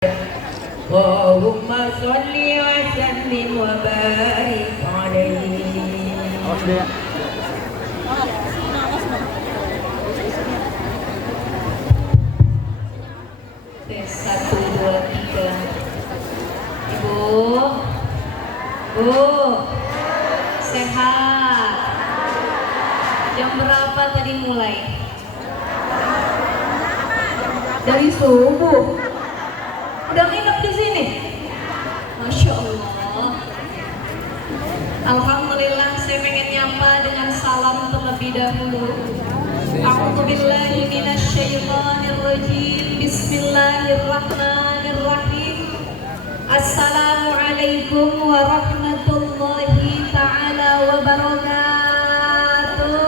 اللهم صل وسلم وبارك عليه. Tes 1, 2, 3. Bu, sehat. Jam berapa tadi mulai? Dari subuh. Udah nginep di sini? Masya Allah. Alhamdulillah, saya pengen nyapa dengan salam terlebih dahulu. A'udzubillahi minasyaitonirrajim. Bismillahirrahmanirrahim. Assalamualaikum warahmatullahi ta'ala wabarakatuh.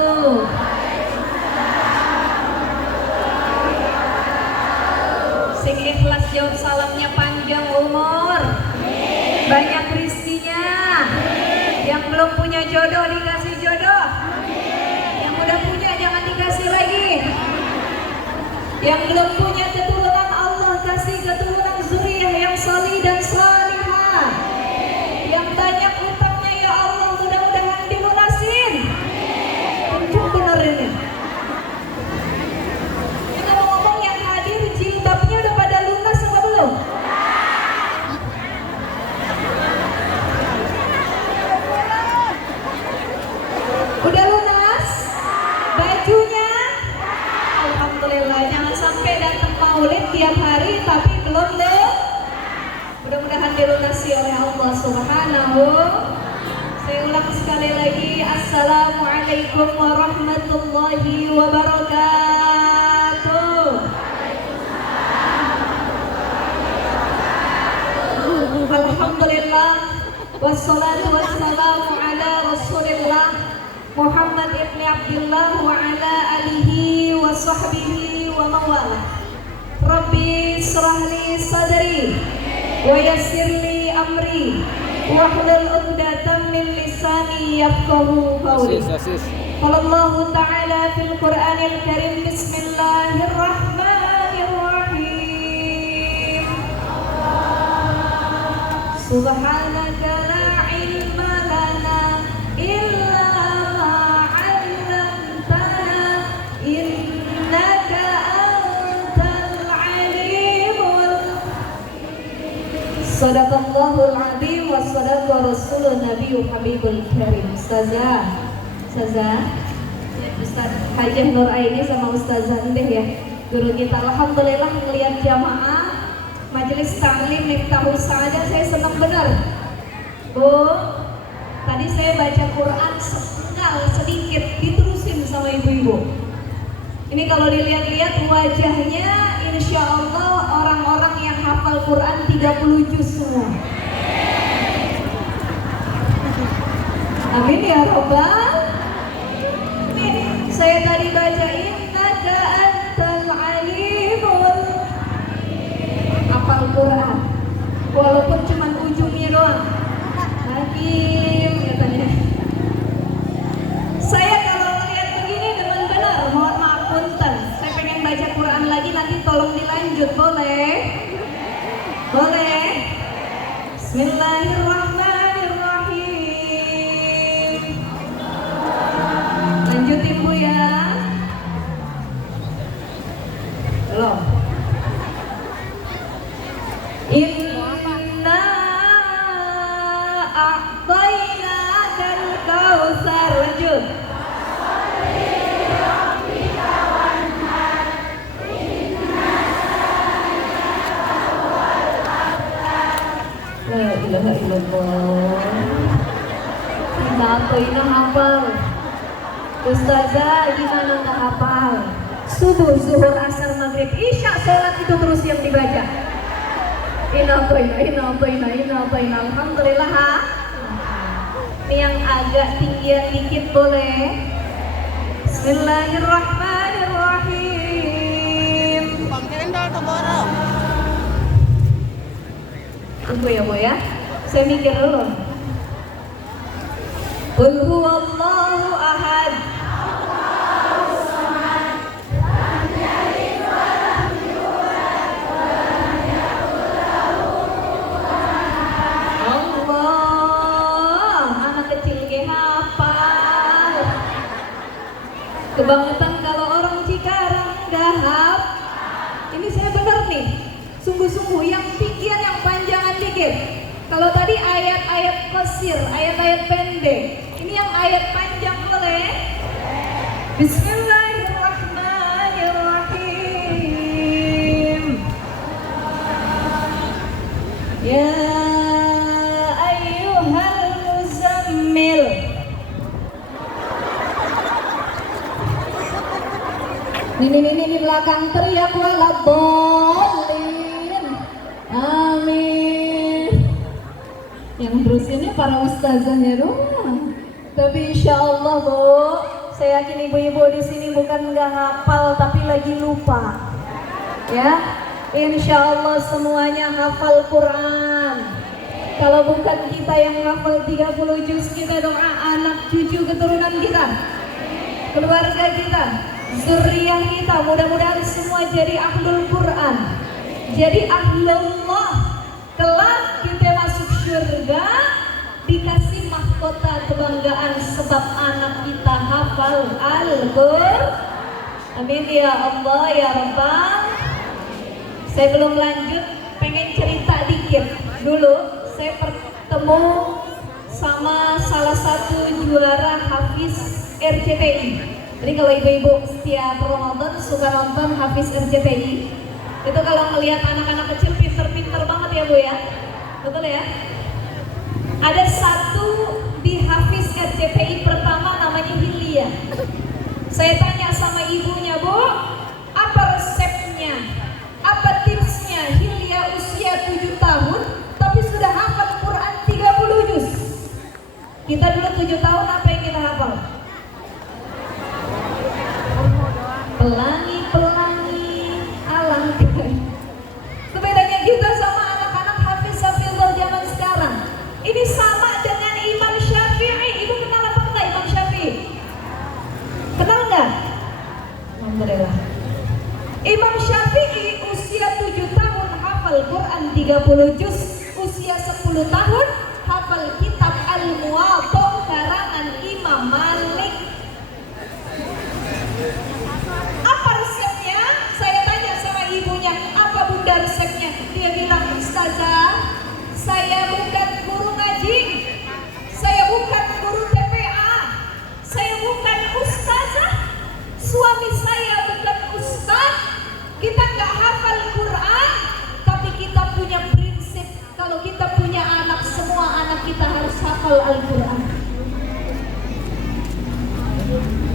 Sing ikhlas jawab salamnya panjang umur, banyak rezekinya. Yang belum punya jodoh dikasih jodoh, yang udah punya jangan dikasih lagi. Yang belum punya keturunan, Allah kasih keturunan zuriyah yang salih dan salihah. Yang banyak utangnya, ya Allah mudah-mudahan dilunasin. Untung bener ini. Jilbabnya udah pada lunas apa belum? Udah lunas? Bajunya? Alhamdulillah, jangan sampai datang maulid tiap hari tapi belum deh. Mudah-mudahan dilunasi oleh Allah Subhanahu. Saya ulang sekali lagi, Assalamualaikum warahmatullahi wabarakatuh. Alhamdulillah, wassalatu wassalamu ala rasulillah Muhammad ibn Abdullah wa ala alihi wa sahbihi wa mawala. Rabbi israhli sadri wa yassirli amri wahlul 'uqdatam min lisani yafqahu qawli. Qala Allah ta'ala fil Qur'anil Karim, bismillahirrahmanirrahim. Subhanaka la ilma lana illa ma 'allamtana innaka antal alimul. Sadaqallahul azim wa sadaqa rasulun nabiyyu habibul karim. Ustazah Ustaz Hajah Nur Aini sama Ustazah Endeh ya, guru kita. Alhamdulillah melihat jamaah Majelis Ta'lim Miftahus Sa'adah, saya senang benar. Bu, tadi saya baca Quran sepenggal sedikit, diterusin sama ibu-ibu. Ini kalau dilihat-lihat wajahnya, insya Allah orang-orang yang hafal Quran 30 juz semua. Amin ya Rabbal. Ini saya tadi baca innaka antal alimul. Hafal Quran walaupun cuma ujungnya doang. Hakim katanya. Saya kalau lihat begini demen benar, mohon maaf punten. Saya pengen baca Quran lagi, nanti tolong dilanjut, boleh? Boleh? Bismillahirrahmanirrahim. Lanjutin Bu ya. Belum. Inna a'tainakal kautsar. Lanjut. La ilaha illallah. Inna a'tainah hafal. Ustazah gimana nggak hafal? Subuh, zuhur, asar, maghrib, isya, sholat itu terus yang dibaca. Inna a'tainah. Alhamdulillah ha. Ini yang agak tinggian dikit boleh. Bismillahirrahmanirrahim. Tunggu ya Bu ya, saya mikir dulu. Qul huwallahu ahad. sedikit. Kalau tadi ayat-ayat qasir, ayat-ayat pendek. Ini yang ayat panjang boleh? Bismillahirrahmanirrahim. Ya ayyuhal muzammil. Ini di belakang teriak waladhdallin. Amin. Yang berusinnya para ustazahnya doang. Tapi insya Allah Bu, saya yakin ibu-ibu di sini bukan nggak hafal tapi lagi lupa. Ya, insya Allah semuanya hafal Quran. Kalau bukan kita yang hafal 30 juz, kita doa anak cucu keturunan kita, keluarga kita, zuriyah kita, mudah-mudahan semua jadi ahlul Quran, jadi ahlullah. Kelak kita masuk surga dikasih mahkota kebanggaan sebab anak kita hafal Al-Qur'an. Amin ya Allah ya Rabbal. Saya belum lanjut, pengen cerita dikit dulu. Saya bertemu sama salah satu juara Hafiz RCTI. Jadi kalau ibu-ibu setiap Ramadan suka nonton Hafiz RCTI, itu kalau melihat anak-anak kecil pinter-pinter banget ya Bu ya, betul ya? Ada satu di Hafiz RCTI pertama namanya Hilya. Saya tanya sama ibunya, Bu, apa resepnya? Apa tipsnya? Hilya usia 7 tahun tapi sudah hafal Quran 30 juz. Kita dulu 7 tahun apa yang kita hafal? Pelangi-pelangi alangkah. Itu bedanya kita sama anak-anak Hafiz-Hafizul zaman sekarang. Ini sama dengan Imam Syafi'i. Ibu kenal apa enggak Imam Syafi'i? Kenal enggak? Alhamdulillah. Imam Syafi'i usia 7 tahun hafal Quran 30 juz. Usia 10 tahun hafal kitab Al-Muwatta karangan Imam Malik. Apa resepnya? Saya tanya sama ibunya, apa Bunda resepnya? Dia bilang, Ustazah, saya bukan guru ngaji, saya bukan guru TPA, saya bukan ustazah, suami saya bukan ustaz. Kita nggak hafal Quran, tapi kita punya prinsip kalau kita punya anak, semua anak kita harus hafal Al-Quran.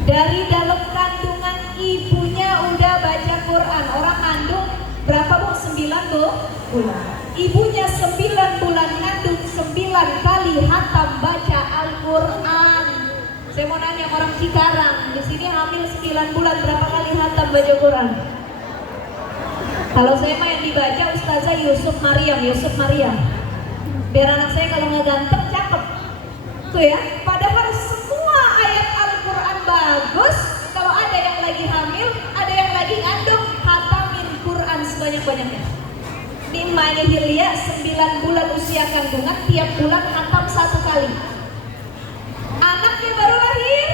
Dari dalam kandungan ibunya udah baca Quran. Orang kandung berapa Bu? 9 Bu? Bulan. Ibunya 9 bulan ngandung 9 kali hatam baca Al-Quran. Saya mau nanya orang Cikarang, di sini hamil 9 bulan berapa kali hatam baca Quran? Kalau saya mah yang dibaca Ustazah Yusuf Maryam. Biar anak saya kalau nggak ganteng cakep. Tuh ya, padahal semua ayat Al-Quran bagus. Kalau ada yang lagi hamil, ada yang lagi ngandung, hatamin Quran sebanyak-banyaknya. Ini emaknya Hilya 9 bulan usia kandungan, tiap bulan hatam 1 kali. Anaknya baru lahir,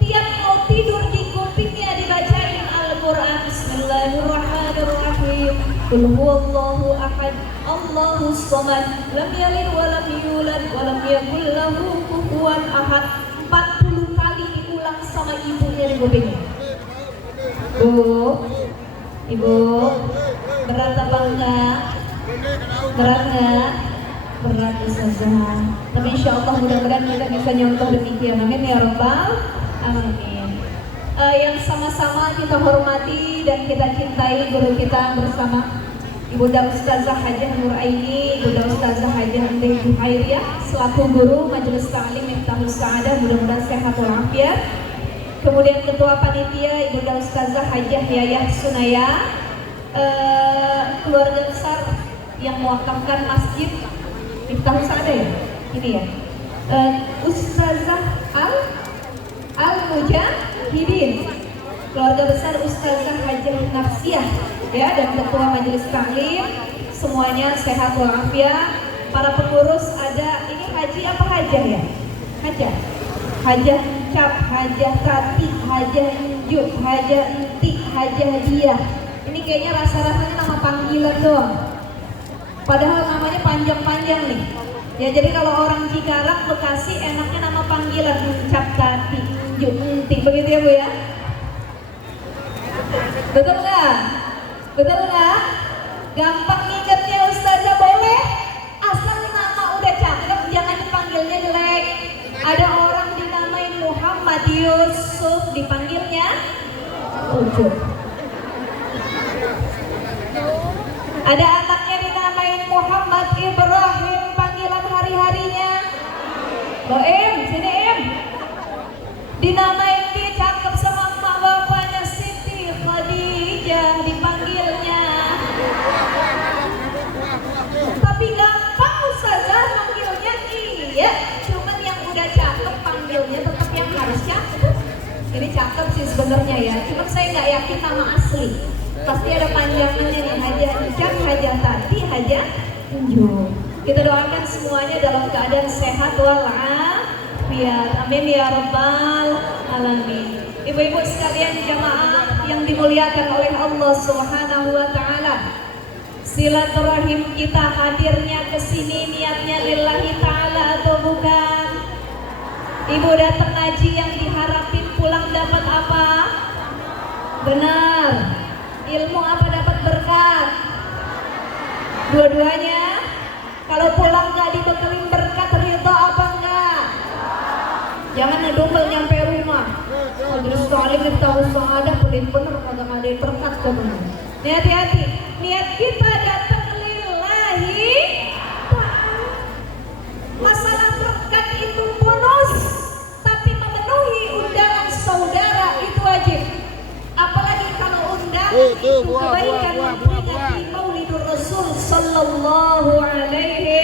tiap mau tidur di kupingnya dibacain Al-Quran. Bismillahirrahmanirrahim. Qul huwallahu ahad, Allahus samad, lam yalid wa lam yulad wa lam yakul lahu kufuwan ahad. 40 kali diulang sama ibunya di kupingnya. Bu, Ibu, berat apa enggak? Berat enggak? Berat Ustazah. Tapi insya Allah mudah-mudahan kita bisa nyontoh demikian. Amin ya Rabbal Alamin. Yang sama-sama kita hormati dan kita cintai guru kita bersama Ibunda Ustazah Hajah Nur Aini, Ibunda Ustazah Hajah Ndeh Juhairiyah selaku guru Majelis Ta'lim Miftahus Sa'adah, mudah-mudahan sehat walafiat. Kemudian Ketua Panitia Ibunda Ustazah Hajah Yayah Sunaya, keluarga besar yang mewakafkan masjid Miftahus Sa'adah ya? Ini ya, Ustazah Al-Mujahidin, keluarga besar Ustazah Hajah Nafsiyah ya, dan Ketua Majelis Taklim, semuanya sehat walafiat. Para pengurus ada, ini haji apa hajah ya? Hajah Cap, Hajah Tati, Hajah Injuk, Hajah Inti, Hajah Diah. Ini kayaknya rasa-rasanya nama panggilan doang. Padahal namanya panjang-panjang nih. Ya jadi kalau orang Cikarang, Bekasi enaknya nama panggilan Uncap Tati, Unti, begitu ya Bu ya? Betul nggak? Betul nggak? Gampang ngingetnya Ustazah boleh? Asal nama udah cakep, jangan dipanggilnya jelek. Ada orang dinamain Muhammad Yusuf, dipanggilnya Ucup. Ada anaknya dinamain Muhammad Ibrahim, panggilan hari-harinya Boem, sini Em. Dinamain dia cakep sama emak bapaknya Siti Khadijah, dipanggilnya. Tapi gampang Ustazah manggilnya iya, cuman yang udah cakep panggilnya tetap yang harus cakep. Ini cakep sih sebenarnya ya, cuman saya nggak yakin nama asli. Pasti ada panjangannya nih, Haja Ucap, Haja Tati, Haja Unju. Kita doakan semuanya dalam keadaan sehat walafiat. Amin ya rabbal alamin. Ibu-ibu sekalian jamaah yang dimuliakan oleh Allah Subhanahu wa taala. Silaturahim kita hadirnya ke sini niatnya lillahi taala atau bukan? Ibu datang ngaji yang diharapin pulang dapat apa? Benar. Ilmu apa dapat berkat? Dua-duanya. Kalau pulang nggak dibekelin berkat, ridho apa enggak? Jangan ngedumel nyampe rumah. Terus sekali kita usaha ada pelit bener kagak ada berkat teman. Hati-hati. Niat kita datang lillahi ta'ala. Masalah berkat itu bonus, tapi memenuhi undangan saudara itu wajib. Apalagi kalau undangan itu kebaikan memperingati Maulidur Rasul Sallallahu Alaihi.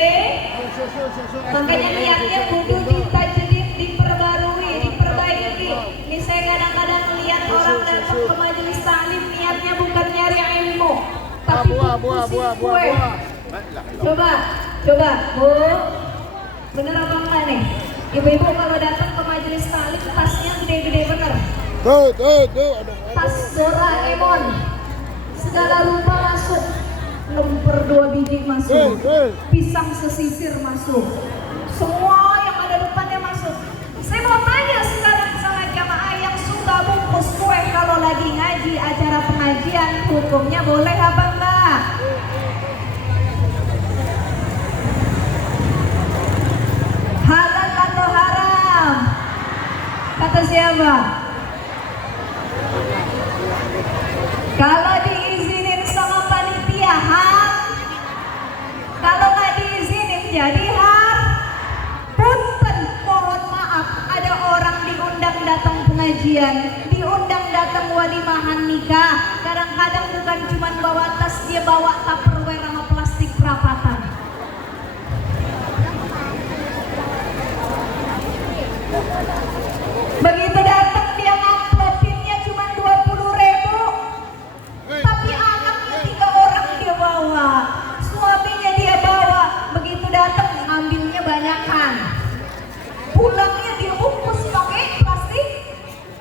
Makanya niatnya kudu ditajdid, diperbarui, diperbaiki. Ini saya kadang-kadang melihat orang datang ke majelis taklim niatnya bukan nyari ilmu, tapi bungkusin kue. Coba Bu, bener apa enggak nih? Ibu-ibu kalau datang ke majelis taklim tasnya gede-gede bener. Tuh. Tas Doraemon, segala rupa masuk, lemper 2 biji masuk, pisang sesisir masuk, semua yang ada depannya masuk. Saya mau tanya sekarang sama jamaah yang suka bungkus kue kalau lagi ngaji, acara pengajian, hukumnya boleh apa enggak? Halal atau haram? Kata siapa? Kalau diizinin sama panitia hal, kalau nggak diizinin jadi hal. Punten, mohon maaf, ada orang diundang datang pengajian, diundang datang walimahan nikah. Kadang-kadang bukan cuma bawa tas, dia bawa tupperware sama plastik perapatan. Begitu datang dia ngamplopinnya cuma 20.000, tapi anaknya 3 orang dia bawa, suaminya dia bawa. Begitu datang ngambilnya banyakan, pulangnya dia bungkus pakai plastik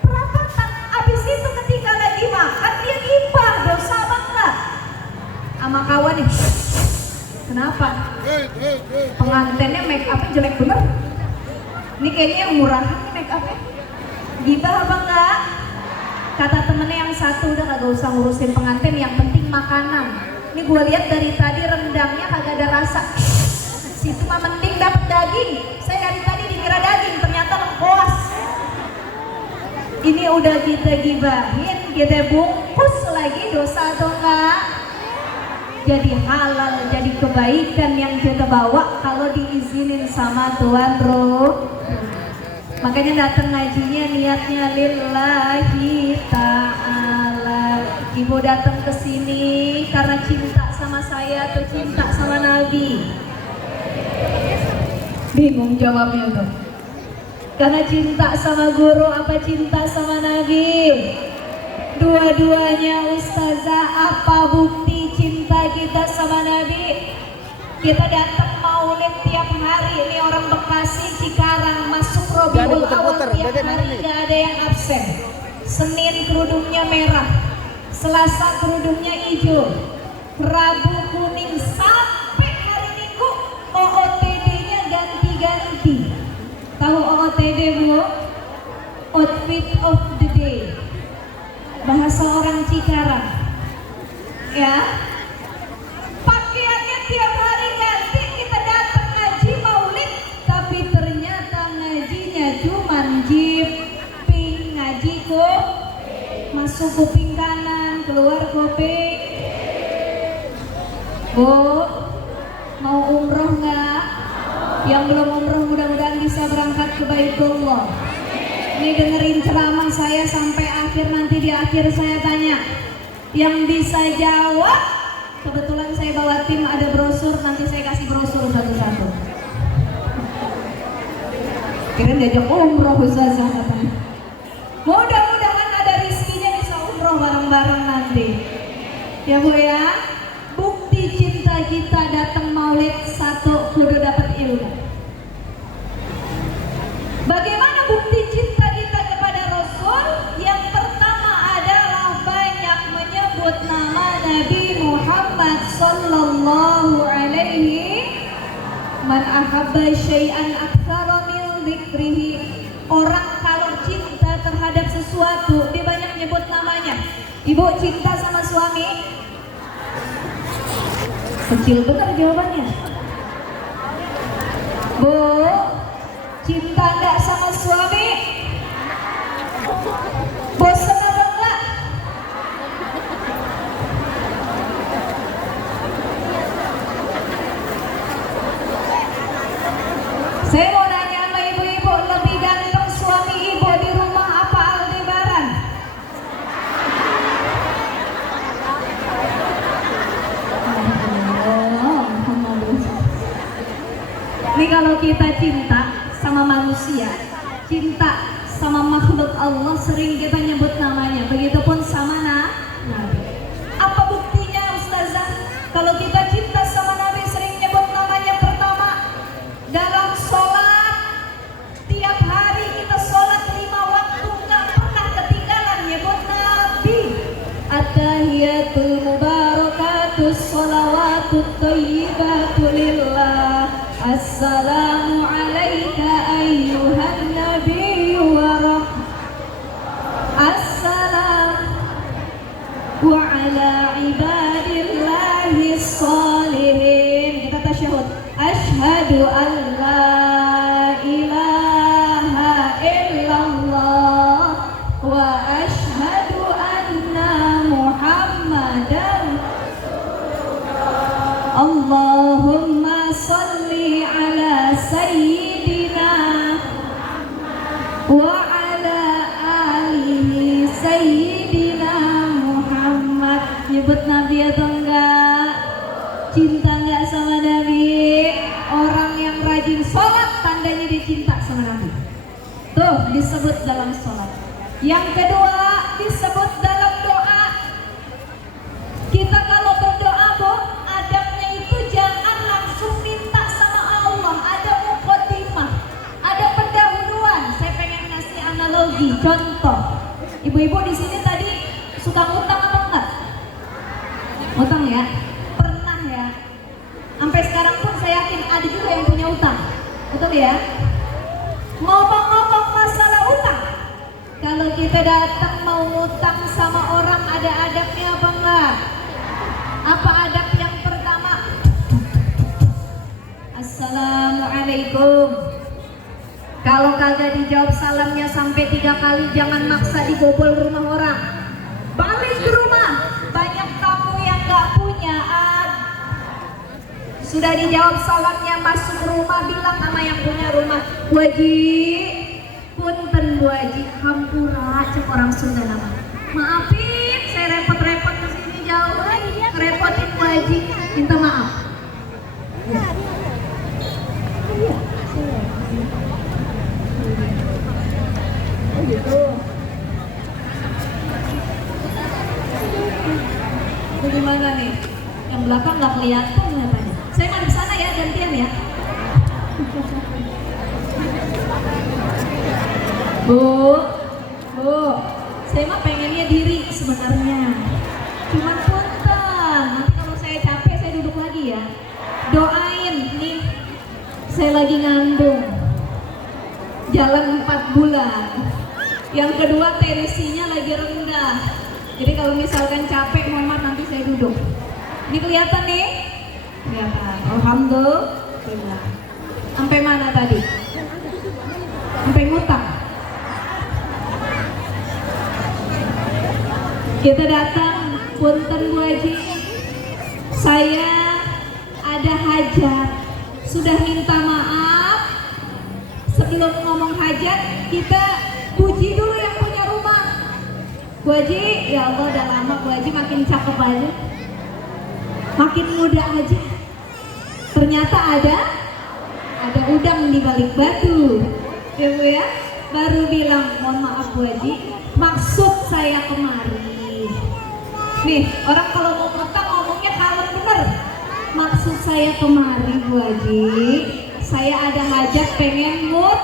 perapatan. Abis itu ketika lagi makan dia gibah, dosa banget sama kawan nih. Kenapa? Pengantinnya make upnya jelek bener. Ini kayaknya yang murahan nih make upnya. Gibah apa enggak? Kata temennya yang satu, udah kagak usah ngurusin pengantin, yang penting makanan. Ini gue lihat dari tadi rendangnya kagak ada rasa. Situ mah mending dapat daging. Saya dari tadi dikira daging, ternyata lengkuas. Ini udah kita gibahin, kita bungkus lagi, dosa atau enggak? Jadi halal, jadi kebaikan yang kita bawa kalau diizinin sama Tuhan Roh. Makanya datang ngajinya niatnya lillahi ta'ala. Ibu datang ke sini karena cinta sama saya atau cinta sama Nabi? Bingung jawabnya tuh. Karena cinta sama guru apa cinta sama Nabi? Dua-duanya Ustazah. Apa bukti cinta kita sama Nabi? Kita datang maulid tiap hari. Ini orang Bekasi, Cikarang, masuk Rabiul Awal tiap hari, gak ada yang absen. Senin kerudungnya merah, Selasa kerudungnya hijau, Rabu kuning, sampai masuk kuping kanan, keluar kuping. Bu, mau umroh nggak? Yang belum umroh mudah-mudahan bisa berangkat ke Baitullah. Ini dengerin ceramah saya sampai akhir, nanti di akhir saya tanya. Yang bisa jawab, kebetulan saya bawa tim ada brosur, nanti saya kasih brosur satu-satu. Kirain diajak umroh Ustazah katanya. Mudah-mudahan ada rizkinya bisa umroh bareng-bareng nanti. Ya Bu ya, bukti cinta kita datang maulid satu kudu dapat ilmu. Bagaimana bukti cinta kita kepada Rasul? Yang pertama adalah banyak menyebut nama Nabi Muhammad sallallahu alaihi. Man ahabba syai'an aktsara min dzikrihi. Orang kalau cinta terhadap sesuatu dia banyak nyebut namanya. Ibu cinta sama suami? Kecil benar jawabannya. Bu, cinta enggak sama suami? Bosan apa enggak? Saya mau nanya sama ibu-ibu, lebih ganteng suami ibu di rumah apa Aldebaran? Ini kalau kita cinta sama manusia, cinta sama makhluk Allah, sering kita nyebut namanya. Begitupun sama Nabi. Apa buktinya Ustazah? Kalau kita cinta sama Nabi sering nyebut namanya. Pertama, dalam sholat, tiap hari kita sholat 5 waktu nggak pernah ketinggalan nyebut Nabi. At-tahiyatul mubarakatus sholawatut thayyibatu lillah. Assalamu alayka ayyuhan nabiyyu wa rahmatullahi. Assalamu ala ibadillahi sholihin. Kita tasyahud. Asyhadu an la ilaha illallah wa asyhadu anna Muhammadan Allahumma salli ala sayyidina wa ala alihi sayyidina Muhammad. Nyebut Nabi atau enggak? Cinta enggak sama Nabi? Orang yang rajin sholat tandanya dia cinta sama Nabi. Tuh disebut dalam sholat. Yang kedua disebut dalam doa. Kita kalau berdoa Bu, adabnya itu jangan langsung minta sama Allah. Ada muqaddimah, ada pendahuluan. Saya pengen ngasih analogi, contoh. Ibu-ibu di sini tadi suka ngutang apa enggak? Ngutang ya? Pernah ya? Sampai sekarang pun saya yakin ada juga yang punya utang. Betul ya? Ngomong-ngomong masalah utang, kalau kita datang mau ngutang sama orang ada adabnya apa enggak? Apa adab yang pertama? Assalamualaikum. Kalau kagak dijawab salamnya sampai 3 kali, jangan maksa digobol rumah orang. Balik ke rumah. Banyak tamu yang gak punya sudah dijawab salamnya, masuk rumah bilang sama yang punya rumah, Bu Haji, punten Bu Haji, hampura, cek orang Sunda nama. Maafin, saya repot-repot kesini jauh, repotin Bu Haji, minta maaf. Ya. Oh gitu. Bagaimana nih? Yang belakang nggak kelihatan katanya. Saya madep sana ya, gantian ya. Bu, saya mah pengennya diri sebenarnya. Cuman punten, nanti kalau saya capek saya duduk lagi ya. Doain nih, saya lagi ngandung, jalan 4 bulan. Yang kedua tensinya lagi rendah. Jadi kalau misalkan capek, mohon maaf nanti saya duduk. Ini kelihatan nih? Kelihatan. Alhamdulillah. Sampai mana tadi? Sampai ngutang. Kita datang, punten Bu Haji, saya ada hajat, sudah minta maaf. Sebelum ngomong hajat, kita puji dulu yang punya rumah. Bu Haji, ya Allah udah lama Bu Haji makin cakep aja, makin muda aja. Ternyata ada udang di balik batu, ya Bu ya. Baru bilang mohon maaf Bu Haji, maksud saya kemari. Nih orang kalau mau ngutang ngomongnya kalem bener. Maksud saya kemari Bu Haji, saya ada hajat pengen mood.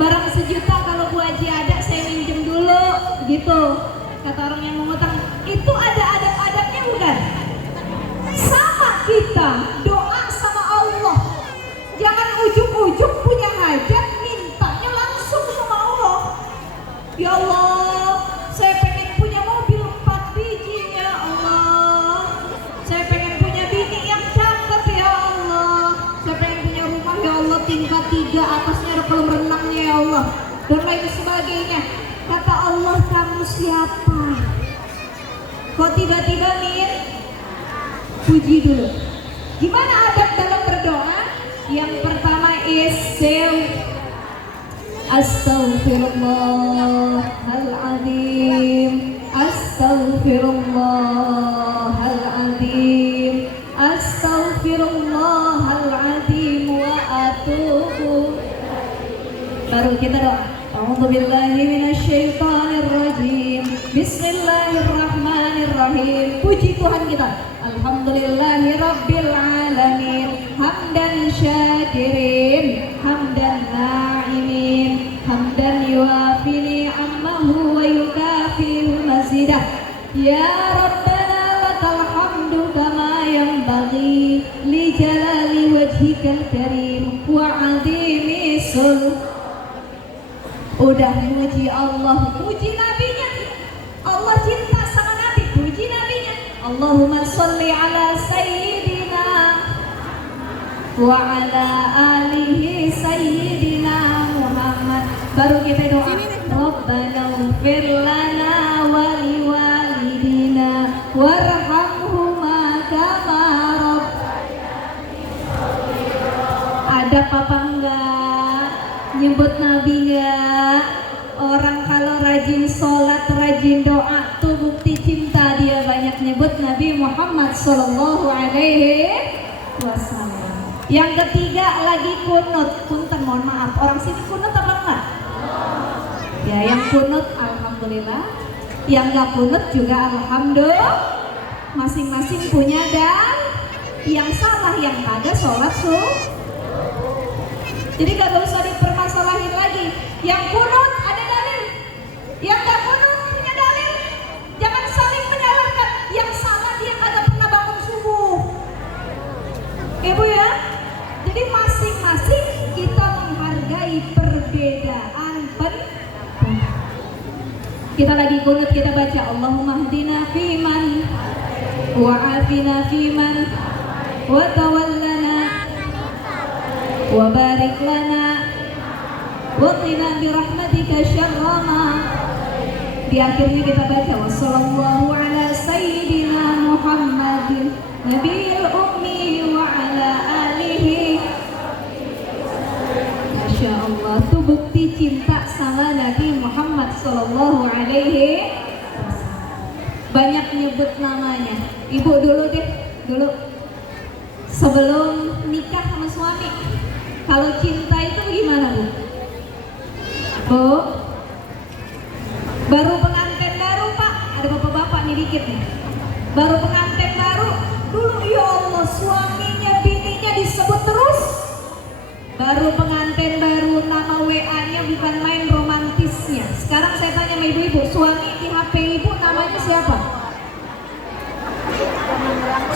Barang sejuta kalau Bu Haji ada saya minjem dulu gitu. Kata orang yang mau ngutang, itu ada adab-adabnya bukan? Sama kita doa sama Allah, jangan ujuk-ujuk punya hajat mintanya langsung sama Allah. Ya Allah, saya pengen punya mobil 4 biji ya Allah, saya pengen punya bini yang cakep ya Allah, saya pengen punya rumah ya Allah tingkat 3, atasnya ada kolam renangnya ya Allah, dan lain sebagainya. Kata Allah, kamu siapa? Kok tiba-tiba min? Puji dulu. Gimana adab dalam berdoa? Yang pertama Astaghfirullahaladzim, Astaghfirullahaladzim, Astaghfirullahaladzim wa atubu. Baru kita doa. A'udzubillahi minasyaitonirrajim. Bismillahirrahmanirrahim. Puji Tuhan kita. Alhamdulillahi rabbil alamin. Hamdan syakirin, hamdan na'imin, hamdan yuafi ni'amahu wa yukafi'u mazidah. Ya Rabbana lakal hamdu kama yanbaghi li jalali wajhikal karim wa 'azimi sul. Udah muji Allah, puji nabinya. Allah cinta sama nabi, puji nabinya. Allahumma sholli ala sayyidina wa ala alihi sayyidina Muhammad. Baru kita doa, Rabbana ighfir lana wa liwalidina warhamhuma kama rabbayani shaghira. Ada apa enggak? Nyebut nabi enggak? Orang kalau rajin sholat, rajin doa, tuh bukti cinta dia banyak nyebut Nabi Muhammad Sallallahu Alaihi Wasallam. Yang ketiga lagi kunut. Punten mohon maaf, orang sini kunut apa enggak? Ya yang kunut alhamdulillah, yang enggak kunut juga alhamdulillah. Masing-masing punya dan yang salah yang kagak sholat Jadi kagak usah dipermasalahin lagi. Yang kunut ada dalil, yang enggak kunut punya dalil. Jangan saling menyalahkan. Yang salah dia kagak pernah bangun subuh, Ibu ya. Jadi masing-masing kita menghargai perbedaan pendapat. Kita lagi kunut, kita baca Allahumma hdina fiman wa afina fiman wa tawallana wa barik lana wa qina birahmatika syarra ma. Di akhirnya kita baca wassallallahu ala sayyidina Muhammadin nabiyil ummi wa ala alihi. Masya Allah, tuh bukti cinta sama Nabi Muhammad Sallallahu Alaihi Wasallam. Banyak nyebut namanya. Ibu dulu deh, dulu sebelum nikah sama suami, kalau cinta itu gimana Bu? Bu, baru pengantin baru Pak, ada bapak-bapak nih dikit nih. Baru pengantin baru, dulu ya Allah suaminya bininya disebut terus. Baru pengantin baru nama WA-nya bukan main romantisnya. Sekarang saya tanya sama ibu-ibu, suami di HP ibu namanya siapa?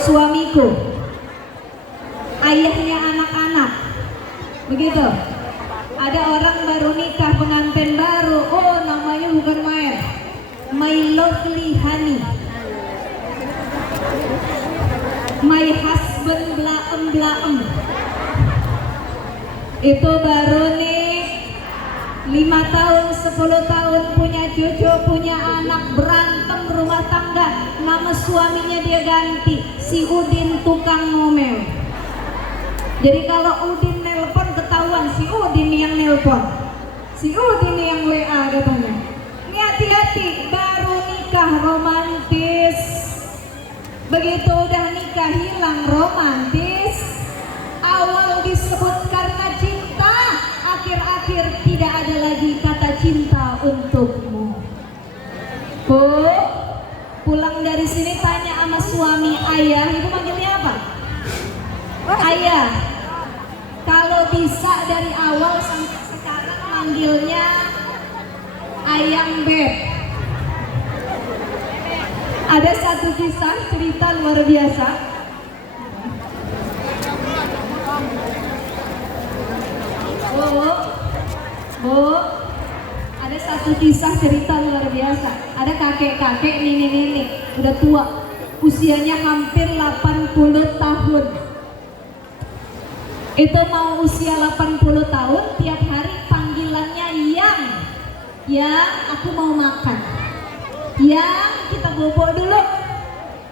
Suamiku. Ayahnya anak-anak. Begitu. Ada orang baru nikah pengantin baru, oh namanya bukan main, my lovely honey, my husband blaem. Itu baru nih 5 tahun, 10 tahun punya cucu, punya anak, berantem rumah tangga, nama suaminya dia ganti, si Udin tukang ngomel. Jadi kalau Udin nelpon ketahuan si Udin yang nelpon, si Udin yang WA katanya. Ini hati-hati, baru nikah romantis, begitu udah nikah hilang romantis. Awal disebut karena cinta, akhir-akhir tidak ada lagi kata cinta untukmu. Pulang dari sini tanya sama suami, ayah, ibu manggilnya apa? Ayah. Kalau bisa dari awal sampai sekarang manggilnya ayang beb. Ada satu kisah cerita luar biasa. Bu, ada satu kisah cerita luar biasa. Ada kakek-kakek, nenek-nenek, udah tua, usianya hampir 80 tahun. Itu mau usia 80 tahun, tiap hari panggilannya yang aku mau makan, yang kita bobo dulu,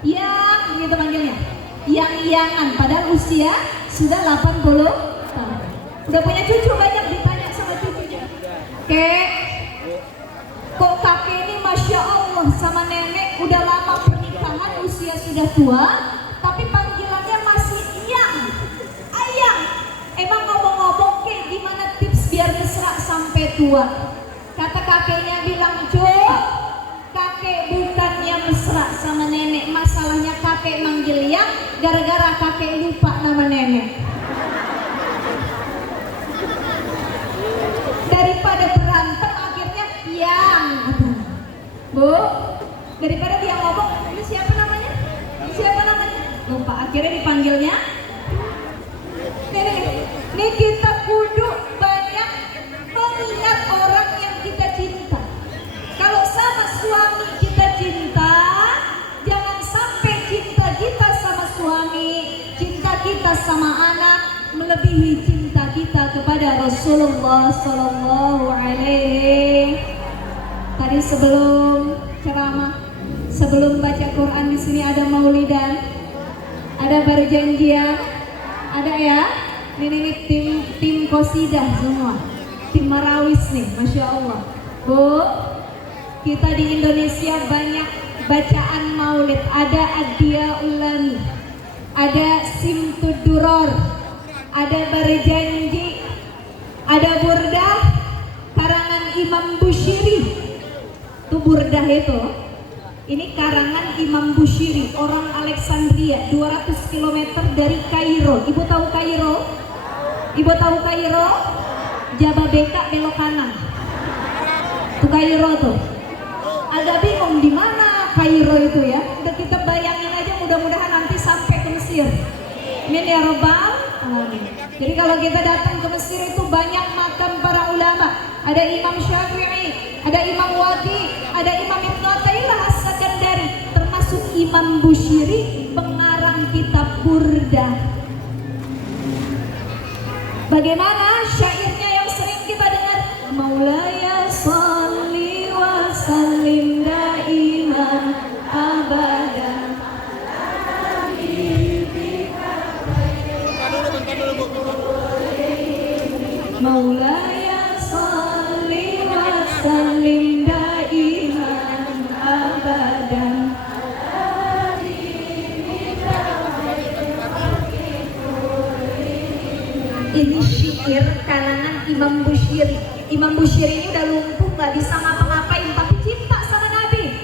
yang gitu panggilnya, yang padahal usia sudah 80 tahun. Udah punya cucu banyak, ditanya sama cucunya, kek, kok kakek ini Masya Allah sama nenek udah lama pernikahan, usia sudah tua, tapi panggilannya masih ayang. Emang ngomong-ngomong kek, gimana tips biar mesra sampai tua? Kata kakeknya bilang, kakek bukannya mesra sama nenek, masalahnya kakek manggil yang gara-gara kakek lupa nama nenek. Daripada berantem akhirnya yang, Bu, daripada dia ngomong, ini siapa namanya? Lupa, akhirnya dipanggilnya nenek. Nih kita kudu banyak mengingat orang yang kita cinta. Kalau sama suami kita cinta, jangan sampai cinta kita sama suami, cinta kita sama anak melebihi cinta kita kepada Rasulullah Sallallahu Alaihi. Tadi sebelum ceramah, sebelum baca Quran di sini ada maulidan, ada berjanjian, ada ya. Ini tim qosidah semua, tim marawis nih, Masya Allah. Bu, kita di Indonesia banyak bacaan maulid. Ada Adia Ulami, ada Simtuduror, ada berjanji, ada burdah karangan Imam Bushiri. Itu burdah itu, ini karangan Imam Bushiri, orang Alexandria, 200 km dari Kairo. Ibu tahu Kairo? Jababeka belok kanan. Itu Kairo tuh. Agak bingung di mana Kairo itu ya. Udah kita bayangin aja, mudah-mudahan nanti sampai ke Mesir. Amin ya Rabbal Alamin. Jadi kalau kita datang ke Mesir itu banyak makam para ulama. Ada Imam Syafi'i, ada Imam Waqi, ada Imam Ibnu Athaillah As-Sakandari, termasuk Imam Bushiri, pengarang kitab Burdah. Bagaimana syairnya yang sering kita dengar? Maulaya sholli wa sallim daiman abadan. Maulaya sholli wa sallim daiman abadan. Ini syair kalangan Imam Bushiri. Imam Bushiri ini udah lumpuh, gak bisa ngapa-ngapain, tapi cinta sama Nabi.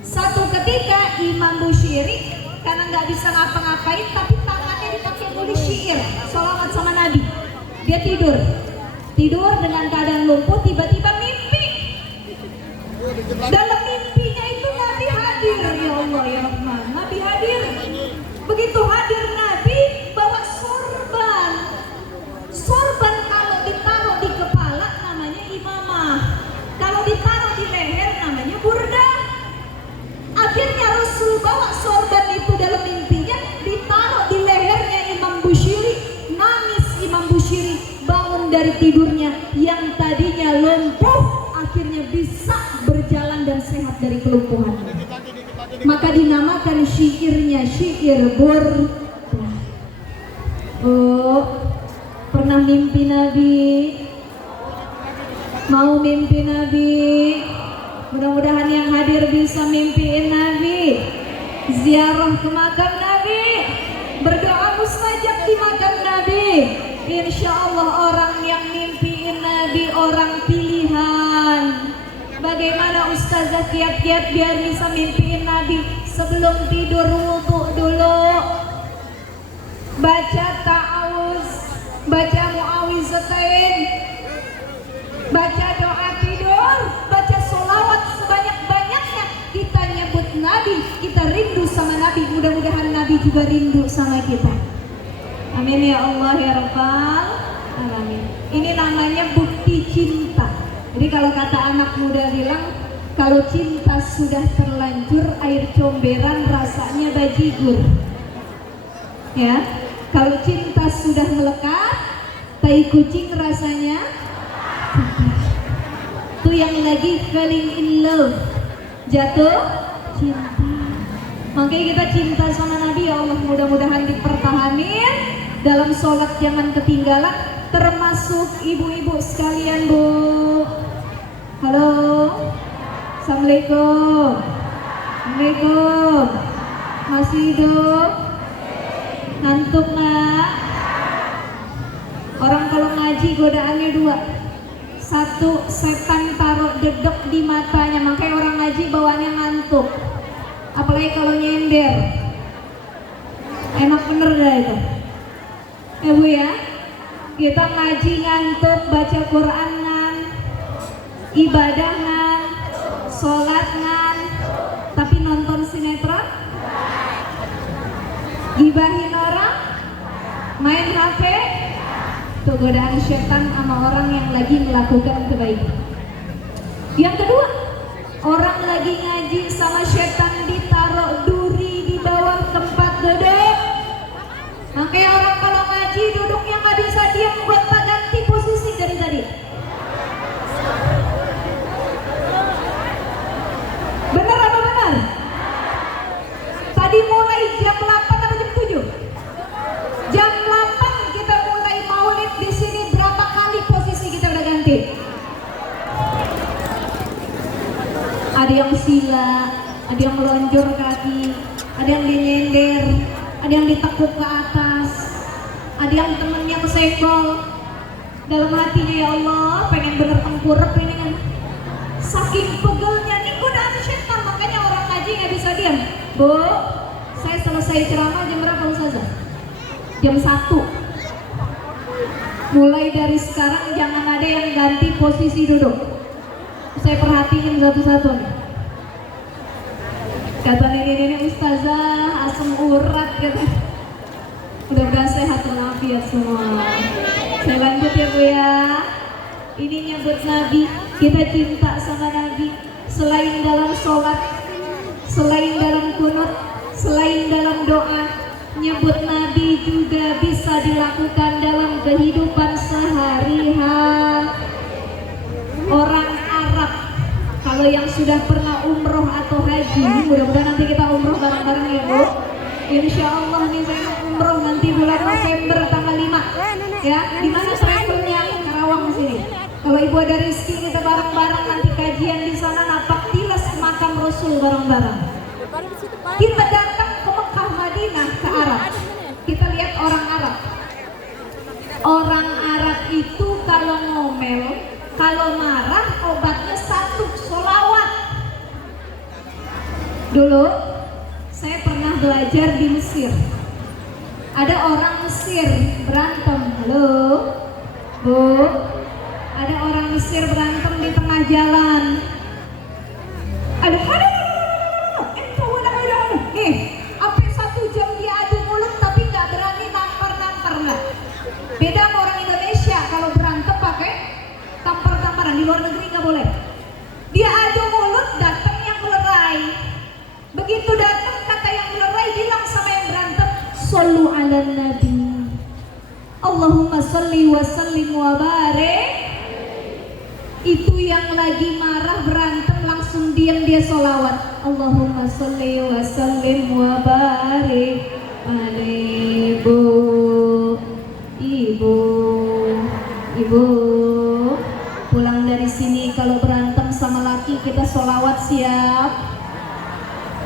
Satu ketika Imam Bushiri karena gak bisa ngapa-ngapain, tapi tangannya dipakai nulis syair sholawat sama Nabi. Dia tidur dengan keadaan lumpuh, tiba-tiba mimpi. Dalam mimpinya itu Nabi hadir. Ya Allah ya Rahman, Nabi hadir. Begitu hadir Nabi bawa sorban kalau ditaruh di kepala namanya imamah, kalau ditaruh di leher namanya burdah. Akhirnya Rasul bawa sorban itu dalam mimpinya, ditaruh di lehernya Imam Bushiri. Nangis Imam Bushiri, bangun bangun dari tidurnya, yang tadinya lumpuh akhirnya bisa berjalan dan sehat dari kelumpuhan. Maka dinamakan syairnya syair burdah. Oh, pernah mimpi Nabi? Mau mimpi Nabi? Mudah-mudahan yang hadir bisa mimpiin Nabi. Ziarah ke makam Nabi, berdoa mustajab di makam Nabi. Insya Allah orang yang mimpiin Nabi orang pilihan. Bagaimana Ustazah kiat-kiat biar bisa mimpiin Nabi? Sebelum tidur wudu dulu, baca ta'awuz, baca mu'awizatain, baca doa tidur, baca sholawat sebanyak-banyaknya. Kita nyebut Nabi, kita rindu sama Nabi. Mudah-mudahan Nabi juga rindu sama kita. Amin ya Allah ya Rabbal alamin. Ini namanya bukti cinta. Jadi kalau kata anak muda bilang, kalau cinta sudah terlanjur air comberan rasanya bajigur. Ya, kalau cinta sudah melekat, tai kucing rasanya itu yang lagi falling in love, jatuh cinta. Makanya kita cinta sama Nabi ya Allah, mudah-mudahan dipertahanin dalam sholat, jangan ketinggalan, termasuk ibu-ibu sekalian. Bu, halo, assalamualaikum. Assalamualaikum. Masih hidup? Ngantuk nggak? Orang kalau ngaji godaannya dua. Satu, setan taruh dedek di matanya, makanya orang ngaji bawaannya ngantuk. Apalagi kalau nyender, enak bener dah itu. Bu ya, kita ngaji ngantuk, baca Quran ngan, ibadah ngan, sholat ngan, tapi nonton sinetron, gibahin orang, main HP, itu godaan setan sama orang yang lagi melakukan kebaikan. Yang kedua, orang lagi ngaji sama setan ditaruh duri di bawah tempat duduk. Makanya orang kalau ngaji duduknya nggak bisa diam, buat ganti posisi dari tadi. Benar apa benar? Tadi mulai jam 8 atau jam 7? Jam 8 kita mulai maulid di sini, berapa kali posisi kita udah ganti? Ada yang sila, ada yang melonjor kaki, ada yang nyender, ada yang ditekuk ke atas, ada yang temennya kesekol. Dalam hatinya, ya Allah, pengen bener tengkurep ini kan. Saking pegelnya nih godaan setan, makanya orang ngaji nggak bisa diam. Bu, saya selesai ceramah jam berapa Ustazah? Jam 1. Mulai dari sekarang jangan ada yang ganti posisi duduk. Saya perhatiin satu-satu nih. Kata ini Ustazah asam urat kata. Mudah-mudahan sehat walafiat semua. Saya lanjut ya Bu ya. Ini nyebut Nabi, kita cinta sama Nabi. Selain dalam sholat, selain dalam kunut, selain dalam doa, nyebut Nabi juga bisa dilakukan dalam kehidupan sehari-hari. Orang Arab, kalau yang sudah pernah umroh atau haji, mudah-mudahan nanti kita umroh bareng-bareng ya Bu. Insya Allah nih saya umroh nanti bulan November tanggal 5 ya. Dimana travelnya? Karawang sini. Kalau Ibu ada rezeki kita bareng-bareng nanti kajian di sana, napak tilas ke makam Rasul bareng-bareng. Kita datang ke Mekah Madinah ke Arab. Kita lihat orang Arab. Orang Arab itu kalau ngomel, kalau marah obatnya satu, sholawat. Dulu saya pernah belajar di Mesir. Ada orang Mesir berantem. Halo, Bu. Ada orang Mesir berantem di tengah jalan. Aduh, nih, sampai 1 jam dia adu mulut tapi nggak berani nampar-nampar nggak. Beda sama orang Indonesia, kalau berantem pakai tampar-tamparan. Di luar negeri nggak boleh. Dia adu mulut, datang yang melerai. Begitu datang kata yang melerai, bilang sama yang berantem, "Shollu ala Nabi, Allahumma sholli sholli wa sallim wa barik. Itu yang lagi marah berantem langsung diam dia sholawat. Allahumma sholli wa sallim wa barik alaihi. Ibu pulang dari sini kalau berantem sama laki kita sholawat siap.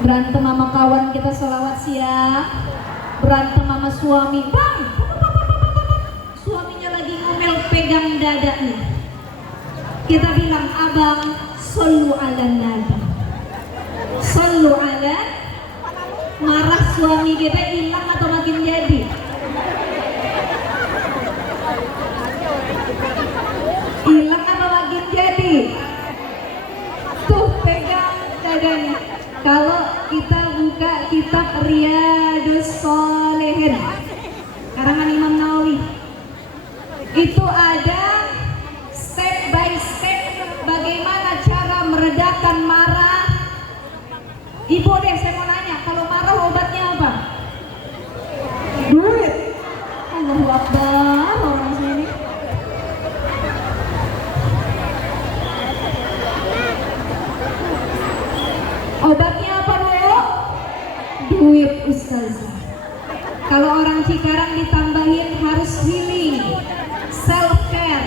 Berantem sama kawan kita sholawat siap. Berantem sama suami, bang, suaminya lagi ngomel pegang dadanya, kita bilang abang shollu ala nabi, shollu ala. Marah suami kita hilang atau makin jadi? Hilang apa makin jadi? Tuh pegang dadanya. Kalau kita buka kitab Riyadhus Shalihin karangan Imam Nawawi, itu ada step by step bagaimana cara meredakan marah. Ibu deh, saya mau nanya, kalau marah obatnya apa? Duit. Allahu Akbar, orang sini. Obatnya apa, Bu? Duit, Ustazah. Kalau orang Cikarang ditambahin harus healing, self care,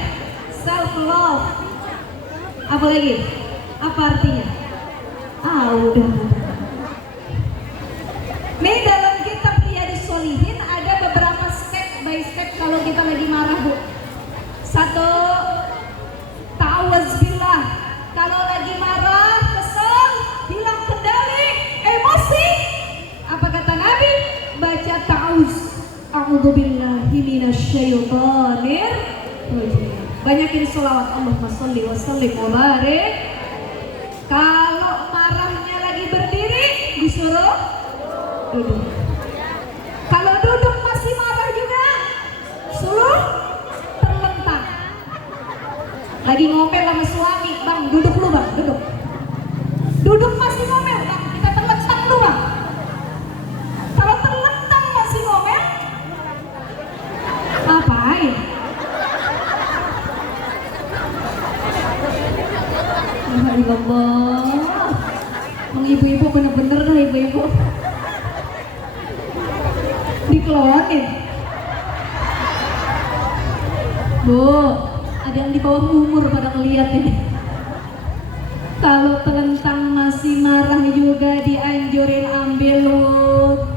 self love. Apa lagi? Apa artinya? Udah. Nih dalam kitab Riyadhus Shalihin ada beberapa step by step kalau kita lagi marah, Bu. 1, ta'awuz billah. Kalau lagi marah, kesel, hilang kendali, emosi, apa kata Nabi? Baca ta'awuz. A'udzubillahi minasyaitonir rajim. Banyakin sholawat. Allahumma sholli wa sallim wa barik. Kalau marahnya lagi berdiri, disuruh duduk. Kalau duduk masih marah juga, suruh terlentang. Lagi ngomel sama suami, bang duduk lu bang, duduk. Duduk masih ngomel, bang kita terlentang lu bang. Kalau terlentang masih ngomel, ngapain? Alhamdulillah. Ibu-ibu bener-bener dah ibu-ibu dikeluarin. Bu, ada yang di bawah umur pada ngeliat ini. Kalau telentang masih marah juga dianjurin ambil wudhu.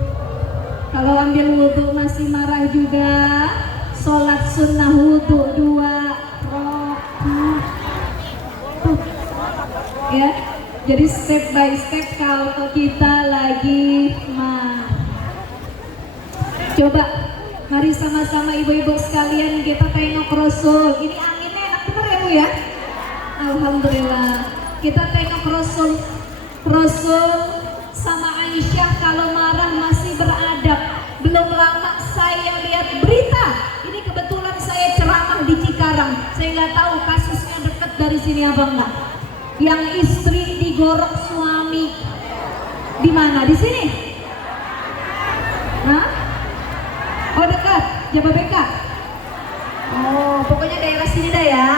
Kalau ambil wudhu masih marah juga, sholat sunnah wudhu 2 rakaat. Ya, jadi step by step kalau kita lagi marah. Coba, mari sama-sama ibu-ibu sekalian kita tengok Rasul. Ini anginnya enak bener ya Bu ya? Alhamdulillah. Kita tengok Rasul. Rasul sama Aisyah kalau marah masih beradab. Belum lama saya lihat berita. Ini kebetulan saya ceramah di Cikarang. Saya nggak tahu kasusnya dekat dari sini apa enggak. Yang istri digorok suami. Di mana? Di sini? Hah? Oh dekat, Jababeka. Oh, pokoknya daerah sini dah ya.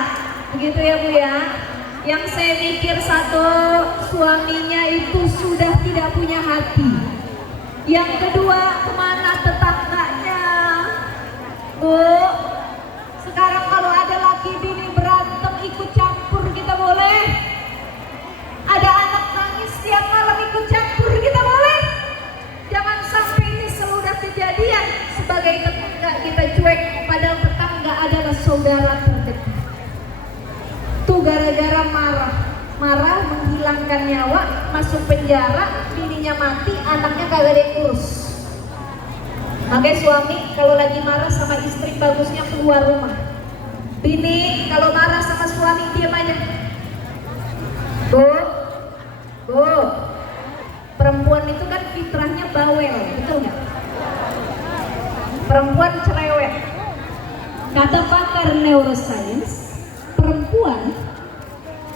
Begitu ya Bu ya. Yang saya mikir satu, suaminya itu sudah tidak punya hati. Yang kedua, kemana tetangganya? Bu, sekarang kalau ada laki bini berantem ikut campur kita boleh? Ada anak nangis tiap malam ikut campur kita boleh? Jangan sampai ini sudah kejadian sebagai tetangga kita cuek, padahal tetangga adalah saudara terdekat. Tuh gara-gara marah menghilangkan nyawa, masuk penjara, bininya mati, anaknya kagak ada yang urus. Makanya suami kalau lagi marah sama istri bagusnya keluar rumah. Bini kalau marah sama suami diam aja. Bu, perempuan itu kan fitrahnya bawel, betul nggak? Perempuan cerewet. Kata pakar neuroscience, perempuan